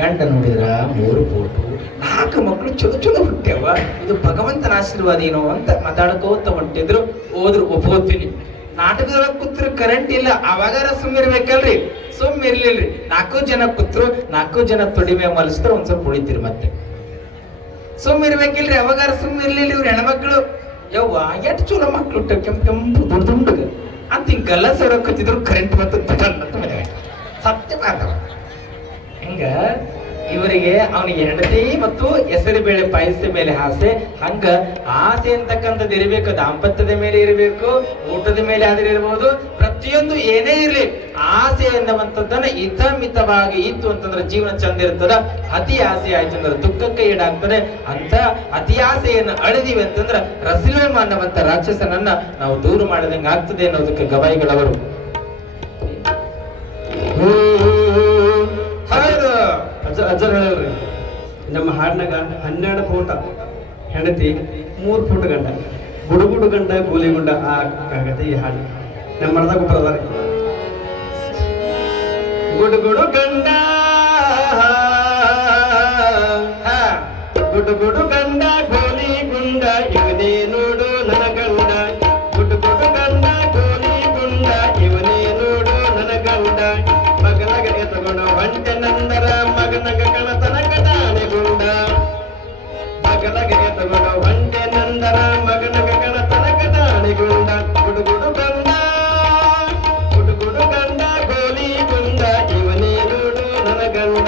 ಗಂಡ ನೋಡಿದ್ರ 3 ಫೂಟು, 4 ಮಕ್ಕಳು ಚಲೋ ಹುಟ್ಟ್ಯಾವ, ಇದು ಭಗವಂತನ ಆಶೀರ್ವಾದ ಏನೋ ಅಂತ ಮಾತಾಡ್ಕೋತ ಹೊಂಟಿದ್ರು. ಹೋದ್ರು, ಒಪ್ಕೋತೀನಿ. ನಾಟಕದೊಳಗೆ ಕೂತ್ರು ಕರೆಂಟ್ ಇಲ್ಲ, ಅವಾಗಾರ ಸುಮ್ಮಿರ್ಬೇಕಲ್ರಿ, ಸುಮ್ಮ ಇರ್ಲಿಲ್ರಿ. 4 ಜನ ಕೂತ್ರು, 4 ಜನ ತೊಡಿ ಮೇಲೆ ಮಲಸ್ತಾರ, ಒಂದ್ ಸ್ವಲ್ಪ ಉಳಿತೀರಿ. ಮತ್ತೆ ಸುಮ್ಮ ಇರ್ಬೇಕಿಲ್ರಿ, ಅವಾಗಾರ ಸುಮ್ಮ ಇರ್ಲಿಲ್ಲ ಇವ್ರು ಹೆಣ್ಮಕ್ಳು. ಯವ್ವ ಎಷ್ಟು ಚಲೋ ಮಕ್ಳು ಕೆಂಪು ದುಂಡುಗ ಅಂತ ಹಿಂಗೆಲ್ಲ ಸೊಡಕತ್ತಿದ್ರು. ಕರೆಂಟ್ ಬಂತು ಅಂತ ಮನೆ ಸತ್ಯ ಮಾಡ್ತಾವ. ಹಿಂಗ ಇವರಿಗೆ ಅವನಿಗೆ ಹೆಂಡತಿ ಮತ್ತು ಹೆಸರು ಬೇಳೆ ಪಾಯಸದ ಮೇಲೆ ಆಸೆ. ಹಂಗ ಆಸೆ ಅಂತಕ್ಕಂಥದ್ದು ಇರಬೇಕು, ದಾಂಪತ್ಯದ ಮೇಲೆ ಇರಬೇಕು, ಊಟದ ಮೇಲೆ ಆದ್ರೆ ಇರ್ಬೋದು, ಪ್ರತಿ ಪ್ರತಿಯೊಂದು ಏನೇ ಇರಲಿ ಆಸೆ ಎನ್ನುವಂಥದ್ದನ್ನ ಮಿತವಾಗಿ ಇತ್ತು ಅಂತಂದ್ರೆ ಜೀವನ ಚಂದ ಇರ್ತದ. ಅತಿ ಆಸೆ ಆಯ್ತು ಅಂದ್ರೆ ದುಃಖಕ್ಕೆ ಈಡಾಗ್ತದೆ. ಅಂತ ಅತಿ ಆಸೆಯನ್ನು ಅಳೆದಿವಿ ಅಂತಂದ್ರೆ ರಸಿಲೋಮ ಅನ್ನುವಂತ ರಾಕ್ಷಸನನ್ನ ನಾವು ದೂರ ಮಾಡಿದಂಗೆ ಆಗ್ತದೆ ಅನ್ನೋದಕ್ಕೆ ಗವಾಯಿಗಳವರು. ಅಜ್ಜರ್ ಹೇಳ್ರಿ, ನಮ್ಮ ಹಾಡ್ನಾಗ 12 ಫೋಟ ಹೆಂಡತಿ 3 ಫೋಟ ಗಂಡ, ಗುಡುಗುಡು ಗಂಡ ಗೋಲಿಗುಂಡ ಆಗತ್ತೆ ಈ ಹಾಡು. ನಮ್ಮ ಮರದಾಗ ಒಬ್ಬರು ಅದಾರ, ಗುಡುಗುಡು ಗಂಡ ಗುಡುಗುಡು ಗಂಡ ಗೋಲಿ ಗುಂಡ ಇವನೇ ನೋಡು ನನ್ನ ಗಂಡ, ಗುಡುಗುಡು ಗಂಡ ಗೋಲಿ ಗುಂಡ ಇವನೇ ನೋಡು ನನ್ನ ಗಂಡ, ಮಗನಗೆ ತಗೊಂಡ ಹೊಂಟೆ ನಂದರ ಮಗನಗ ಕಣತನ ಕಟಾಣೆ ಗುಂಡ, ಮಗನಗೆ ತಗೊಂಡ ಹೊಂಟೆ ನಂದರ ಮಗನಗ ಕಣತನ ಕಟಾಣೆ ಗುಂಡ, ಗುಡುಗುಡು ಗಂಡ ಗುಡುಗುಡು ಗಂಡ ಗೋಲಿ ಗುಂಡ ಇವನೇ ನೋಡು ನನ್ನ ಗಂಡ.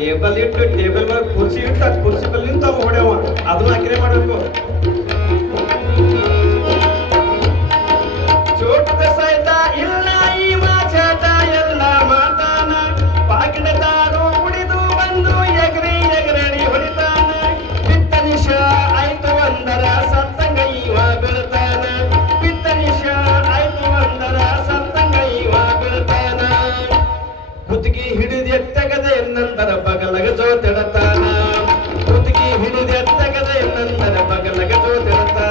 ಟೇಬಲ್ ಇಟ್ಟು ಟೇಬಲ್ ಮೇಲೆ ಕುರ್ಚಿ ಇಟ್ಟು ಅದು ಕುರ್ಚಿ ಮೇಲೆ ನಿಂತು ಅವ ಹೊಡೆಯವ ಅದನ್ನ ಹಾಕಿನೇ ಮಾಡಬೇಕು. ಚೋಟದ ಸಹಿತ ಇಲ್ಲ ಇವ ಚಟ ಎಲ್ಲ ಮಾತಾನ ಪಾಕಿಡದಾರು ಕುಡಿದು ಬಂದು ಎಗರಿ ಎಗರಡಿ ಹೊಡಿತಾನ. ಪಿತ್ತನಿಷ ಆಯ್ತು ಒಂದರ ಸತ್ತಂಗ ಇವ ಬೀಳ್ತಾನ. ಪಿತ್ತನಿಷ ಆಯ್ತು ಒಂದರ ಸತ್ತಂಗ ಇವ ಬೀಳ್ತಾನ. ಕುತ್ತಿಗೆ ಹಿಡಿದು ಎತ್ತಗದೆ ನಂತರ ಬಗಲಗ ಜೋತೆಡತಾನ. ಕುತ್ತಿಗೆ ಹಿಡಿದು ಎತ್ತಗದೆ ನಂತರ ಬಗಲಗ ಜೋತೆಡತಾನ.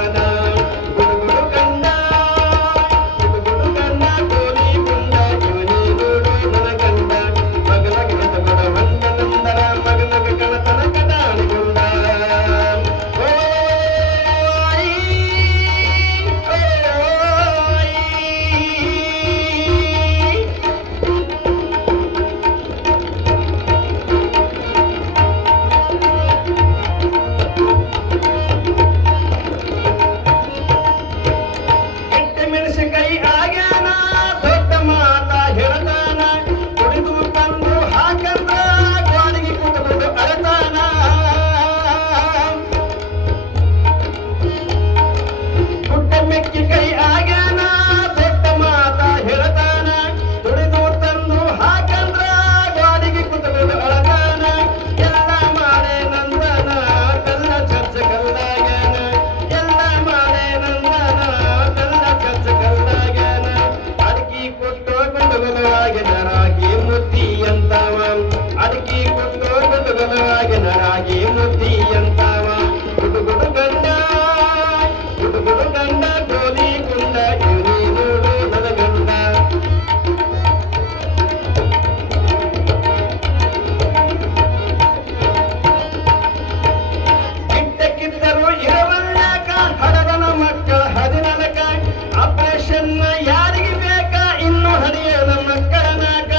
ಅಪ್ರೇಷನ್ ಯಾರಿಗೆ ಬೇಕಾ ಇನ್ನು ಹರಿಯ ನಮ್ಮ ಮಕ್ಕಳನಾಗ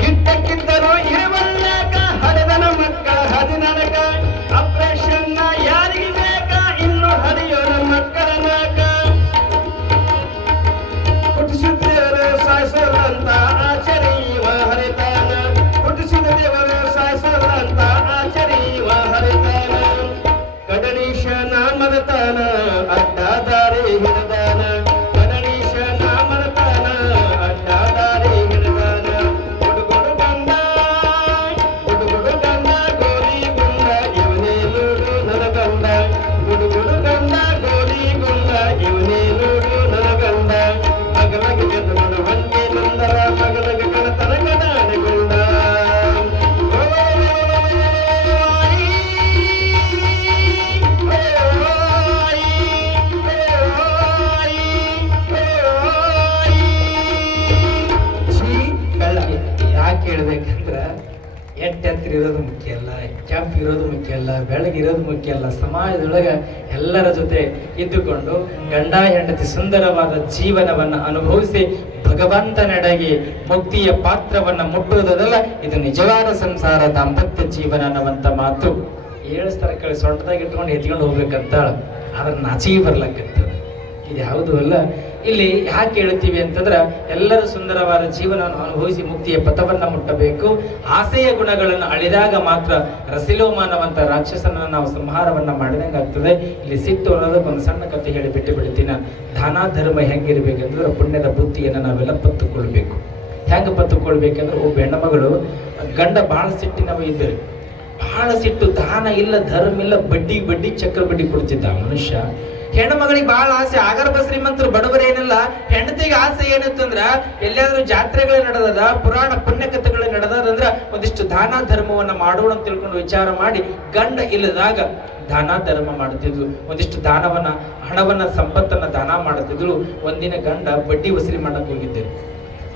ಕಿತ್ತಕ್ಕಿದ್ದರು ಇರುವಲ್ಲಾಗ ಹರಿದನ ಮಕ್ಕಳ ಹದಿನನಗ ಅಪ್ರೇಷನ್ ಯಾರಿಗೆ ಬೇಕಾ ಇನ್ನು ಹರಿಯೋ ನಮ್ಮ ಮಕ್ಕಳನಾಗ ಹುಟ್ಟಿಸಿದ ದೇವರು ಸಾಯಿಸಲಂತ ಆಚರಿಯುವ ಹರಿತಾನ ಹುಟ್ಟಿಸಿದ ದೇವರು ಸಾಯಿಸಲಂತ ಆಚರಿಯುವ ಹರಿತಾನ ಕಡಣೀಶ ನಾಮದ ತಾನ ಅಡ್ಡಾದಾರಿ ಹಿಡದಾನ ಕಡಣೀಶ ನಾಮದ ತಾನ ಅಡ್ಡಾದಾರಿ ಹಿಡದಾನ ಹುಡುಗುಡು ಗಂಡ ಗೋಲಿ ಗುಂಡ ಇವನೇ ನೋಡು ನನ್ನ ಗಂಡ ಹುಡುಗುಡು ಗಂಡ ಗೋಲಿ ಗುಂಡ ಇವನೇ ನೋಡು ನನ್ನ ಗಂಡ ಮಗಲಗೆ ಗೆದ್ದುಕೊಂಡು ಹೊಂಟೆ ನಂದರ ಮಗಲಗೆ ಕಣತನ ಕಡಾಣೆಗೊಂಡ ಯಾಕೆ ಹೇಳ್ಬೇಕಂದ್ರ ಎತ್ತರ ಇರೋದು ಮುಖ್ಯ ಅಲ್ಲ, ಕೆಂಪ್ ಇರೋದು ಮುಖ್ಯ ಅಲ್ಲ, ಬೆಳಗಿರೋದು ಮುಖ್ಯ ಅಲ್ಲ. ಸಮಾಜದೊಳಗೆ ಎಲ್ಲರ ಜೊತೆ ಇದ್ದುಕೊಂಡು ಗಂಡ ಹೆಂಡತಿ ಸುಂದರವಾದ ಜೀವನವನ್ನ ಅನುಭವಿಸಿ ಭಗವಂತನೆಡೆಗೆ ಮುಕ್ತಿಯ ಪಾತ್ರವನ್ನ ಮುಟ್ಟುವುದಲ್ಲ, ಇದು ನಿಜವಾದ ಸಂಸಾರ ದಾಂಪತ್ಯ ಜೀವನ ಅನ್ನುವಂತ ಮಾತು 7 ಸ್ಥಳ ಕಡೆ ಸೊಂಟದಾಗ ಇಟ್ಕೊಂಡು ಎತ್ಕೊಂಡು ಹೋಗ್ಬೇಕಂತ ಆದ್ರೆ ನಾಚಿಗೆ ಬರ್ಲಕ್ಕಂತ ಇದು ಯಾವುದು ಅಲ್ಲ. ಇಲ್ಲಿ ಯಾಕೆ ಹೇಳ್ತೀವಿ ಅಂತಂದ್ರೆ ಎಲ್ಲರೂ ಸುಂದರವಾದ ಜೀವನವನ್ನು ಅನುಭವಿಸಿ ಮುಕ್ತಿಯ ಪಥವನ್ನ ಮುಟ್ಟಬೇಕು. ಆಸೆಯ ಗುಣಗಳನ್ನು ಅಳಿದಾಗ ಮಾತ್ರ ರಸಿಲೋಮ ಅನ್ನುವಂತ ರಾಕ್ಷಸನ ನಾವು ಸಂಹಾರವನ್ನ ಮಾಡಿದಂಗೆ ಆಗ್ತದೆ. ಇಲ್ಲಿ ಸಿಟ್ಟು ಅನ್ನೋದಕ್ಕೆ ಒಂದು ಸಣ್ಣ ಕಥೆ ಹೇಳಿ ಬಿಟ್ಟು ಬಿಡ್ತೀನಿ. ದಾನ ಧರ್ಮ ಹೆಂಗಿರ್ಬೇಕಂದ್ರೆ ಪುಣ್ಯದ ಬುದ್ಧಿಯನ್ನು ನಾವೆಲ್ಲ ಪತ್ತುಕೊಳ್ಬೇಕು. ಹೆಂಗೆ ಪತ್ತುಕೊಳ್ಬೇಕಂದ್ರೆ ಒಬ್ಬ ಹೆಣ್ಣಮಗಳು ಗಂಡ ಬಹಳ ಸಿಟ್ಟಿನವ ಇದ್ದರು, ಬಹಳ ಸಿಟ್ಟು, ದಾನ ಇಲ್ಲ ಧರ್ಮ ಇಲ್ಲ, ಬಡ್ಡಿ ಬಡ್ಡಿ ಚಕ್ರ ಬಡ್ಡಿ ಕೊಡ್ತಿದ್ದ ಮನುಷ್ಯ. ಹೆಣ್ಮಗಳಿಗೆ ಬಹಳ ಆಸೆ, ಆಗರ್ಭ ಶ್ರೀಮಂತರು ಬಡವರೇನಿಲ್ಲ. ಹೆಂಡತಿಗೆ ಆಸೆ ಏನಿತ್ತಂದ್ರ ಎಲ್ಲಾದ್ರೂ ಜಾತ್ರೆಗಳು ನಡೆದದ, ಪುರಾಣ ಪುಣ್ಯಕಥೆಗಳು ನಡೆದಂದ್ರ ಒಂದಿಷ್ಟು ದಾನ ಧರ್ಮವನ್ನ ಮಾಡೋಣ ಅಂತ ತಿಳ್ಕೊಂಡು ವಿಚಾರ ಮಾಡಿ ಗಂಡ ಇಲ್ಲದಾಗ ದಾನ ಧರ್ಮ ಮಾಡುತ್ತಿದ್ಲು. ಒಂದಿಷ್ಟು ದಾನವನ್ನ, ಹಣವನ್ನ, ಸಂಪತ್ತನ್ನ ದಾನ ಮಾಡುತ್ತಿದ್ಲು. ಒಂದಿನ ಗಂಡ ಬಡ್ಡಿ ವಸೂಲಿ ಮಾಡಕ್ ಹೋಗಿದ್ದರು.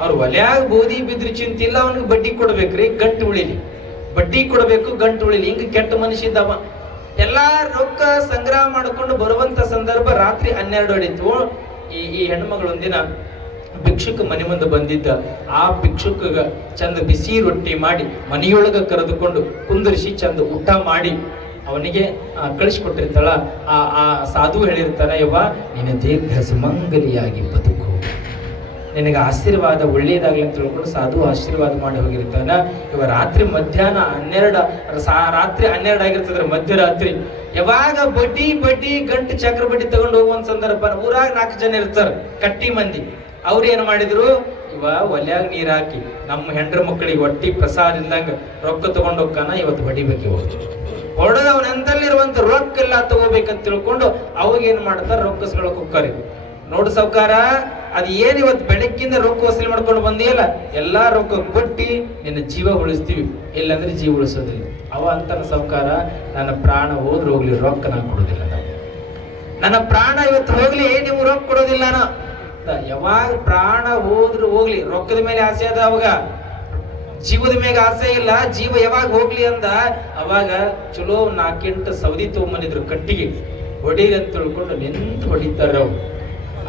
ಅವ್ರು ಒಲ್ಯಾಗ ಬೋದಿ ಬಿದ್ರಿ ಚಿಂತಿಲ್ಲ, ಅವನಿಗೆ ಬಡ್ಡಿ ಕೊಡ್ಬೇಕ್ರಿ, ಗಂಟು ಉಳಿಲಿ, ಬಡ್ಡಿ ಕೊಡಬೇಕು, ಗಂಟು ಉಳಿಲಿ. ಹಿಂಗ ಕೆಟ್ಟ ಮನುಷ್ಯ ಇದ್ದವ. ಎಲ್ಲಾ ರೊಕ್ಕ ಸಂಗ್ರಹ ಮಾಡಿಕೊಂಡು ಬರುವಂತ ಸಂದರ್ಭ ರಾತ್ರಿ 12 ಹೊಡಿತು. ಈ ಹೆಣ್ಮಗಳು ಒಂದಿನ ಭಿಕ್ಷುಕ ಮನೆ ಮುಂದೆ ಬಂದಿದ್ದ. ಆ ಭಿಕ್ಷುಕ ಚಂದ ಬಿಸಿ ರೊಟ್ಟಿ ಮಾಡಿ ಮನೆಯೊಳಗ ಕರೆದುಕೊಂಡು ಕುಂದರಿಸಿ ಚಂದ ಊಟ ಮಾಡಿ ಅವನಿಗೆ ಕಳಿಸ್ಕೊಟ್ಟಿರ್ತಾಳ. ಆ ಸಾಧು ಹೇಳಿರ್ತಾನ, ಯವ್ವ ನೀನು ದೀರ್ಘ ಸುಮಂಗಲಿಯಾಗಿ ಬದುಕು, ನಿನಗೆ ಆಶೀರ್ವಾದ ಒಳ್ಳೆಯದಾಗಲಿ ಅಂತ ತಿಳ್ಕೊಂಡು ಸಾಧು ಆಶೀರ್ವಾದ ಮಾಡಿ ಹೋಗಿರ್ತಾನ. ಇವ ರಾತ್ರಿ ಮಧ್ಯಾಹ್ನ 12 ರಾತ್ರಿ 12 ಆಗಿರ್ತದ್ರ ಮಧ್ಯರಾತ್ರಿ. ಯಾವಾಗ ಬಡ್ಡಿ ಗಂಟು ಚಕ್ರ ಬಡ್ಡಿ ತಗೊಂಡು ಹೋಗುವಂತ ಸಂದರ್ಭ ಊರಾಗ 4 ಜನ ಇರ್ತಾರ, ಕಟ್ಟಿ ಮಂದಿ. ಅವ್ರು ಏನ್ ಮಾಡಿದ್ರು, ಇವ ಒಲ್ಯಾಗ ನೀರ್ ಹಾಕಿ ನಮ್ಮ ಹೆಂಡ್ರ ಮಕ್ಕಳಿಗೆ ಒಟ್ಟಿ ಪ್ರಸಾದ ಇಲ್ದಂಗ ರೊಕ್ಕ ತಗೊಂಡು ಹೋಗ್ಕಾನ, ಇವತ್ತು ಬಡಿಬೇಕು. ಹೊಡೆದ ಅವನಂತಲ್ಲಿರುವಂತ ರೊಕ್ಕ ಎಲ್ಲ ತಗೋಬೇಕಂತ ತಿಳ್ಕೊಂಡು ಅವಾಗ ಏನ್ ಮಾಡ್ತಾರ, ರೊಕ್ಕಸ್ಗಳಕ್ಕೆ ಹೋಗ್ತಾರೆ. ನೋಡು ಸಾವ್ಕಾರ, ಅದ್ ಏನ್ ಇವತ್ತು ಬೆಳಗ್ಗಿಂದ ರೊಕ್ಕ ವಸೂಲಿ ಮಾಡ್ಕೊಂಡು ಬಂದಿಯಲ್ಲ, ಎಲ್ಲಾ ರೊಕ್ಕ ಕೊಟ್ಟಿ ನಿನ್ನ ಜೀವ ಉಳಿಸ್ತೀವಿ, ಇಲ್ಲಾಂದ್ರೆ ಜೀವ ಉಳಿಸೋದಿಲ್ಲ. ಅವ ಅಂತಾನ ಸಾವ್ಕಾರ, ನನ್ನ ಪ್ರಾಣ ಹೋದ್ರು ಹೋಗ್ಲಿ, ರೊಕ್ಕ ನಾನು ಕೊಡೋದಿಲ್ಲ. ನನ್ನ ಪ್ರಾಣ ಇವತ್ತು ಹೋಗ್ಲಿ, ನೀವು ರೊಕ್ಕ ಕೊಡೋದಿಲ್ಲ. ಯಾವಾಗ ಪ್ರಾಣ ಹೋದ್ರು ಹೋಗ್ಲಿ, ರೊಕ್ಕದ ಮೇಲೆ ಆಸೆ ಅದ, ಅವಾಗ ಜೀವದ ಮೇಲೆ ಆಸೆ ಇಲ್ಲ. ಜೀವ ಯಾವಾಗ ಹೋಗ್ಲಿ ಅಂದ, ಅವಾಗ ಚಲೋ 4 ಸೌದಿ ತಗೊಂಬಂದಿದ್ರು ಕಟ್ಟಿಗೆ, ಹೊಡೀರಿ ಅಂತ ತಿಳ್ಕೊಂಡು ನಿಂತು ಹೊಡಿತಾರ.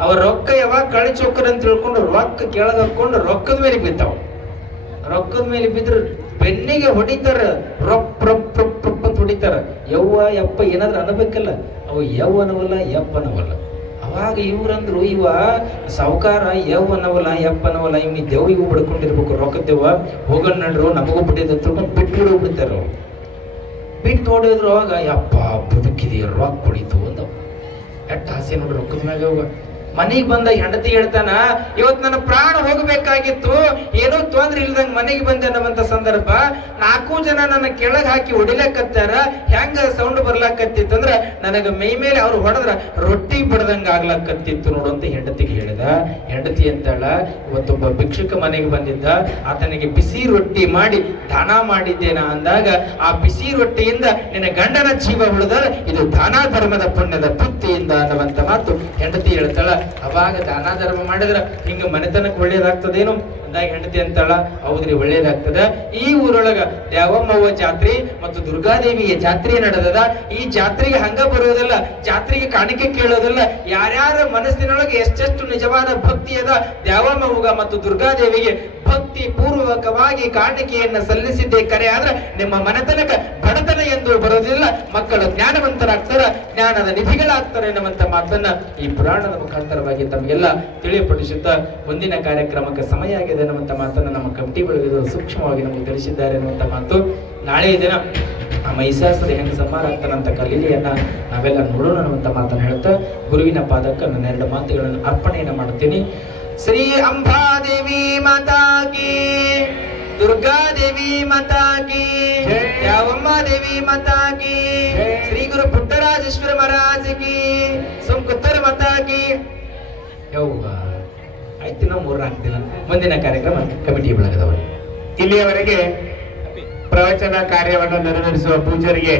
ಅವ್ರ ರೊಕ್ಕ ಯಾವಾಗ ಕಳಿಸಿ ಹೋಗ್ತಾರ ಅಂತ ತಿಳ್ಕೊಂಡು ರೊಕ್ಕ ಕೆಳಗೆ ಹಾಕೊಂಡು ರೊಕ್ಕದ ಮೇಲೆ ಬಿದ್ದಾವ. ರೊಕ್ಕದ ಮೇಲೆ ಬಿದ್ರು ಬೆನ್ನಿಗೆ ಹೊಡಿತಾರ, ರೊಪ್ ರೊಪ್ ರೊಪ್ ರೊಪ್ ಅಂತ ಹೊಡಿತಾರ. ಯವ್ವ ಯಪ್ಪ ಏನಾದ್ರು ಅನ್ಬೇಕಲ್ಲ, ಅವು ಯವ್ವನವಲ್ಲ ಯಪ್ಪನವಲ್ಲ. ಅವಾಗ ಇವ್ರಂದ್ರು, ಇವ ಸಾವುಕಾರ ಯವ್ವನವಲ್ಲ ಯಪ್ಪನವಲ್ಲ, ಇವ್ನಿ ದೇವ್ ಇವು ಬಿಡ್ಕೊಂಡಿರ್ಬೇಕು, ರೊಕ್ಕ ದೇವ ಹೋಗೋಣ ನಡ್ರು, ನಮಗೂ ಬಿಟ್ಟಿದ್ದ ತಿಳ್ಕೊಂಡು ಬಿಟ್ಟು ಹೋಗ್ಬಿಡ್ತಾರ. ಅವ್ರು ಬಿಟ್ಟು ನೋಡಿದ್ರು, ಅವಾಗ ಯಪ್ಪ ಬದುಕಿದೆ, ರೊಕ್ಕ ಹೊಡಿತು ಅಂತ ಎಟ್ಟ ಆಸೆ ನೋಡ್ರಿ ರೊಕ್ಕದ ಮ್ಯಾಗ. ಹೋಗ ಮನೆಗೆ ಬಂದ ಹೆಂಡತಿ ಹೇಳ್ತಾನ, ಇವತ್ತು ನನ್ನ ಪ್ರಾಣ ಹೋಗ್ಬೇಕಾಗಿತ್ತು, ಏನೋ ತೊಂದ್ರೆ ಇಲ್ದಂಗ ಮನೆಗೆ ಬಂದೆ ಅನ್ನುವಂತ ಸಂದರ್ಭ 4 ಜನ ನನ್ನ ಕೆಳಗೆ ಹಾಕಿ ಹೊಡಿಲಕತ್ತಾರ. ಹೆಂಗ ಸೌಂಡ್ ಬರ್ಲಾಕತ್ತಿತ್ತಂದ್ರ ನನಗ ಮೈ ಮೇಲೆ ಅವ್ರು ಹೊಡೆದ್ರ ರೊಟ್ಟಿ ಬಡ್ದಂಗ ಆಗ್ಲಾಕತ್ತಿತ್ತು ನೋಡು ಅಂತ ಹೆಂಡತಿಗೆ ಹೇಳಿದ. ಹೆಂಡತಿ ಅಂತಾಳ, ಇವತ್ತೊಬ್ಬ ಭಿಕ್ಷುಕ ಮನೆಗೆ ಬಂದಿದ್ದ, ಆತನಿಗೆ ಬಿಸಿ ರೊಟ್ಟಿ ಮಾಡಿ ದಾನ ಮಾಡಿದ್ದೇನ ಅಂದಾಗ, ಆ ಬಿಸಿ ರೊಟ್ಟಿಯಿಂದ ನಿನ್ನ ಗಂಡನ ಜೀವ ಉಳಿದ, ಇದು ದಾನ ಧರ್ಮದ ಪುಣ್ಯದ ಬುದ್ಧಿಯಿಂದ ಅನ್ನುವಂತ ಮಾತು ಹೆಂಡತಿ ಹೇಳ್ತಾಳ. ಅವಾಗ ದಾನ ಧರ್ಮ ಮಾಡಿದ್ರ ಹಿಂಗ ಮನೆತನಕ್ಕೆ ಒಳ್ಳೇದಾಗ್ತದೇನು ಅಂದಾಗ ಹೆಂಡತಿ ಅಂತಾಳ, ಹೌದ್ರಿ ಒಳ್ಳೇದಾಗ್ತದ. ಈ ಊರೊಳಗ ದ್ಯಾವಮ್ಮವ್ವ ಜಾತ್ರೆ ಮತ್ತು ದುರ್ಗಾದೇವಿಯ ಜಾತ್ರೆ ನಡೆದದ. ಈ ಜಾತ್ರೆಗೆ ಹಂಗ ಬರೋದಲ್ಲ, ಜಾತ್ರೆಗೆ ಕಾಣಿಕೆ ಕೇಳೋದಲ್ಲ, ಯಾರ್ಯಾರ ಮನಸ್ಸಿನೊಳಗೆ ಎಷ್ಟೆಷ್ಟು ನಿಜವಾದ ಭಕ್ತಿ ಅದ ದ್ಯಾವಮ್ಮವ್ವಗ ಮತ್ತು ದುರ್ಗಾದೇವಿಗೆ ಭಕ್ತಿ ಪೂರ್ವಕವಾಗಿ ಕಾಣಿಕೆಯನ್ನ ಸಲ್ಲಿಸಿದ್ದೇ ಕರೆ ಆದ್ರೆ ನಿಮ್ಮ ಮನೆತನಕ ಬಡತನ ಎಂದು ಬರೋದಿಲ್ಲ, ಮಕ್ಕಳು ಜ್ಞಾನವಂತರಾಗ್ತಾರ, ಜ್ಞಾನದ ನಿಧಿಗಳಾಗ್ತಾರೆ ಎನ್ನುವಂತ ಮಾತನ್ನ ಈ ಪುರಾಣದ ಮುಖಾಂತರವಾಗಿ ತಮಗೆಲ್ಲ ತಿಳಿಯಪಡಿಸುತ್ತಾ ಮುಂದಿನ ಕಾರ್ಯಕ್ರಮಕ್ಕೆ ಸಮಯ ಆಗಿದೆ ಎನ್ನುವಂತ ಮಾತನ್ನ ನಮ್ಮ ಕಮಿಟಿಗಳು ಸೂಕ್ಷ್ಮವಾಗಿ ನಮಗೆ ತಿಳಿಸಿದ್ದಾರೆ ಎನ್ನುವಂತ ಮಾತು. ನಾಳೆ ದಿನ ಆ ಮಹಿಷಾಸುರ ಹೆಂಗೆ ಸಂಹಾರ ಆಗ್ತಾನಂತ ಕಲೀಲಿಯನ್ನ ನಾವೆಲ್ಲ ನೋಡೋಣ ಅನ್ನುವಂತ ಮಾತನ್ನು ಹೇಳ್ತಾ ಗುರುವಿನ ಪಾದಕ್ಕೆ ನನ್ನ 2 ಮಾತುಗಳನ್ನು ಅರ್ಪಣೆಯನ್ನು ಮಾಡುತ್ತೀನಿ. ಶ್ರೀ ಅಂಬಾದೇವಿ ಮಾತಾ ಕಿ, ದುರ್ಗಾದೇವಿ ಮಾತಾ ಕಿ, ದ್ಯಾವಮ್ಮ ದೇವಿ ಮಾತಾ ಕಿ, ಶ್ರೀ ಗುರು ಪುಟ್ಟರಾಜೇಶ್ವರ ಮಹಾರಾಜ ಕಿ, ಸುಂಕುತ್ತರ ಮಾತಾ ಕಿ. ಯವ್ವ ಆಯ್ತು, ನಾವು 3 ದಿನ ಮುಂದಿನ ಕಾರ್ಯಕ್ರಮ ಕಮಿಟಿ ಬಳಗದವರು. ಇಲ್ಲಿಯವರೆಗೆ ಪ್ರವಚನ ಕಾರ್ಯವನ್ನು ನೆರವೇರಿಸುವ ಪೂಜಾರಿಗೆ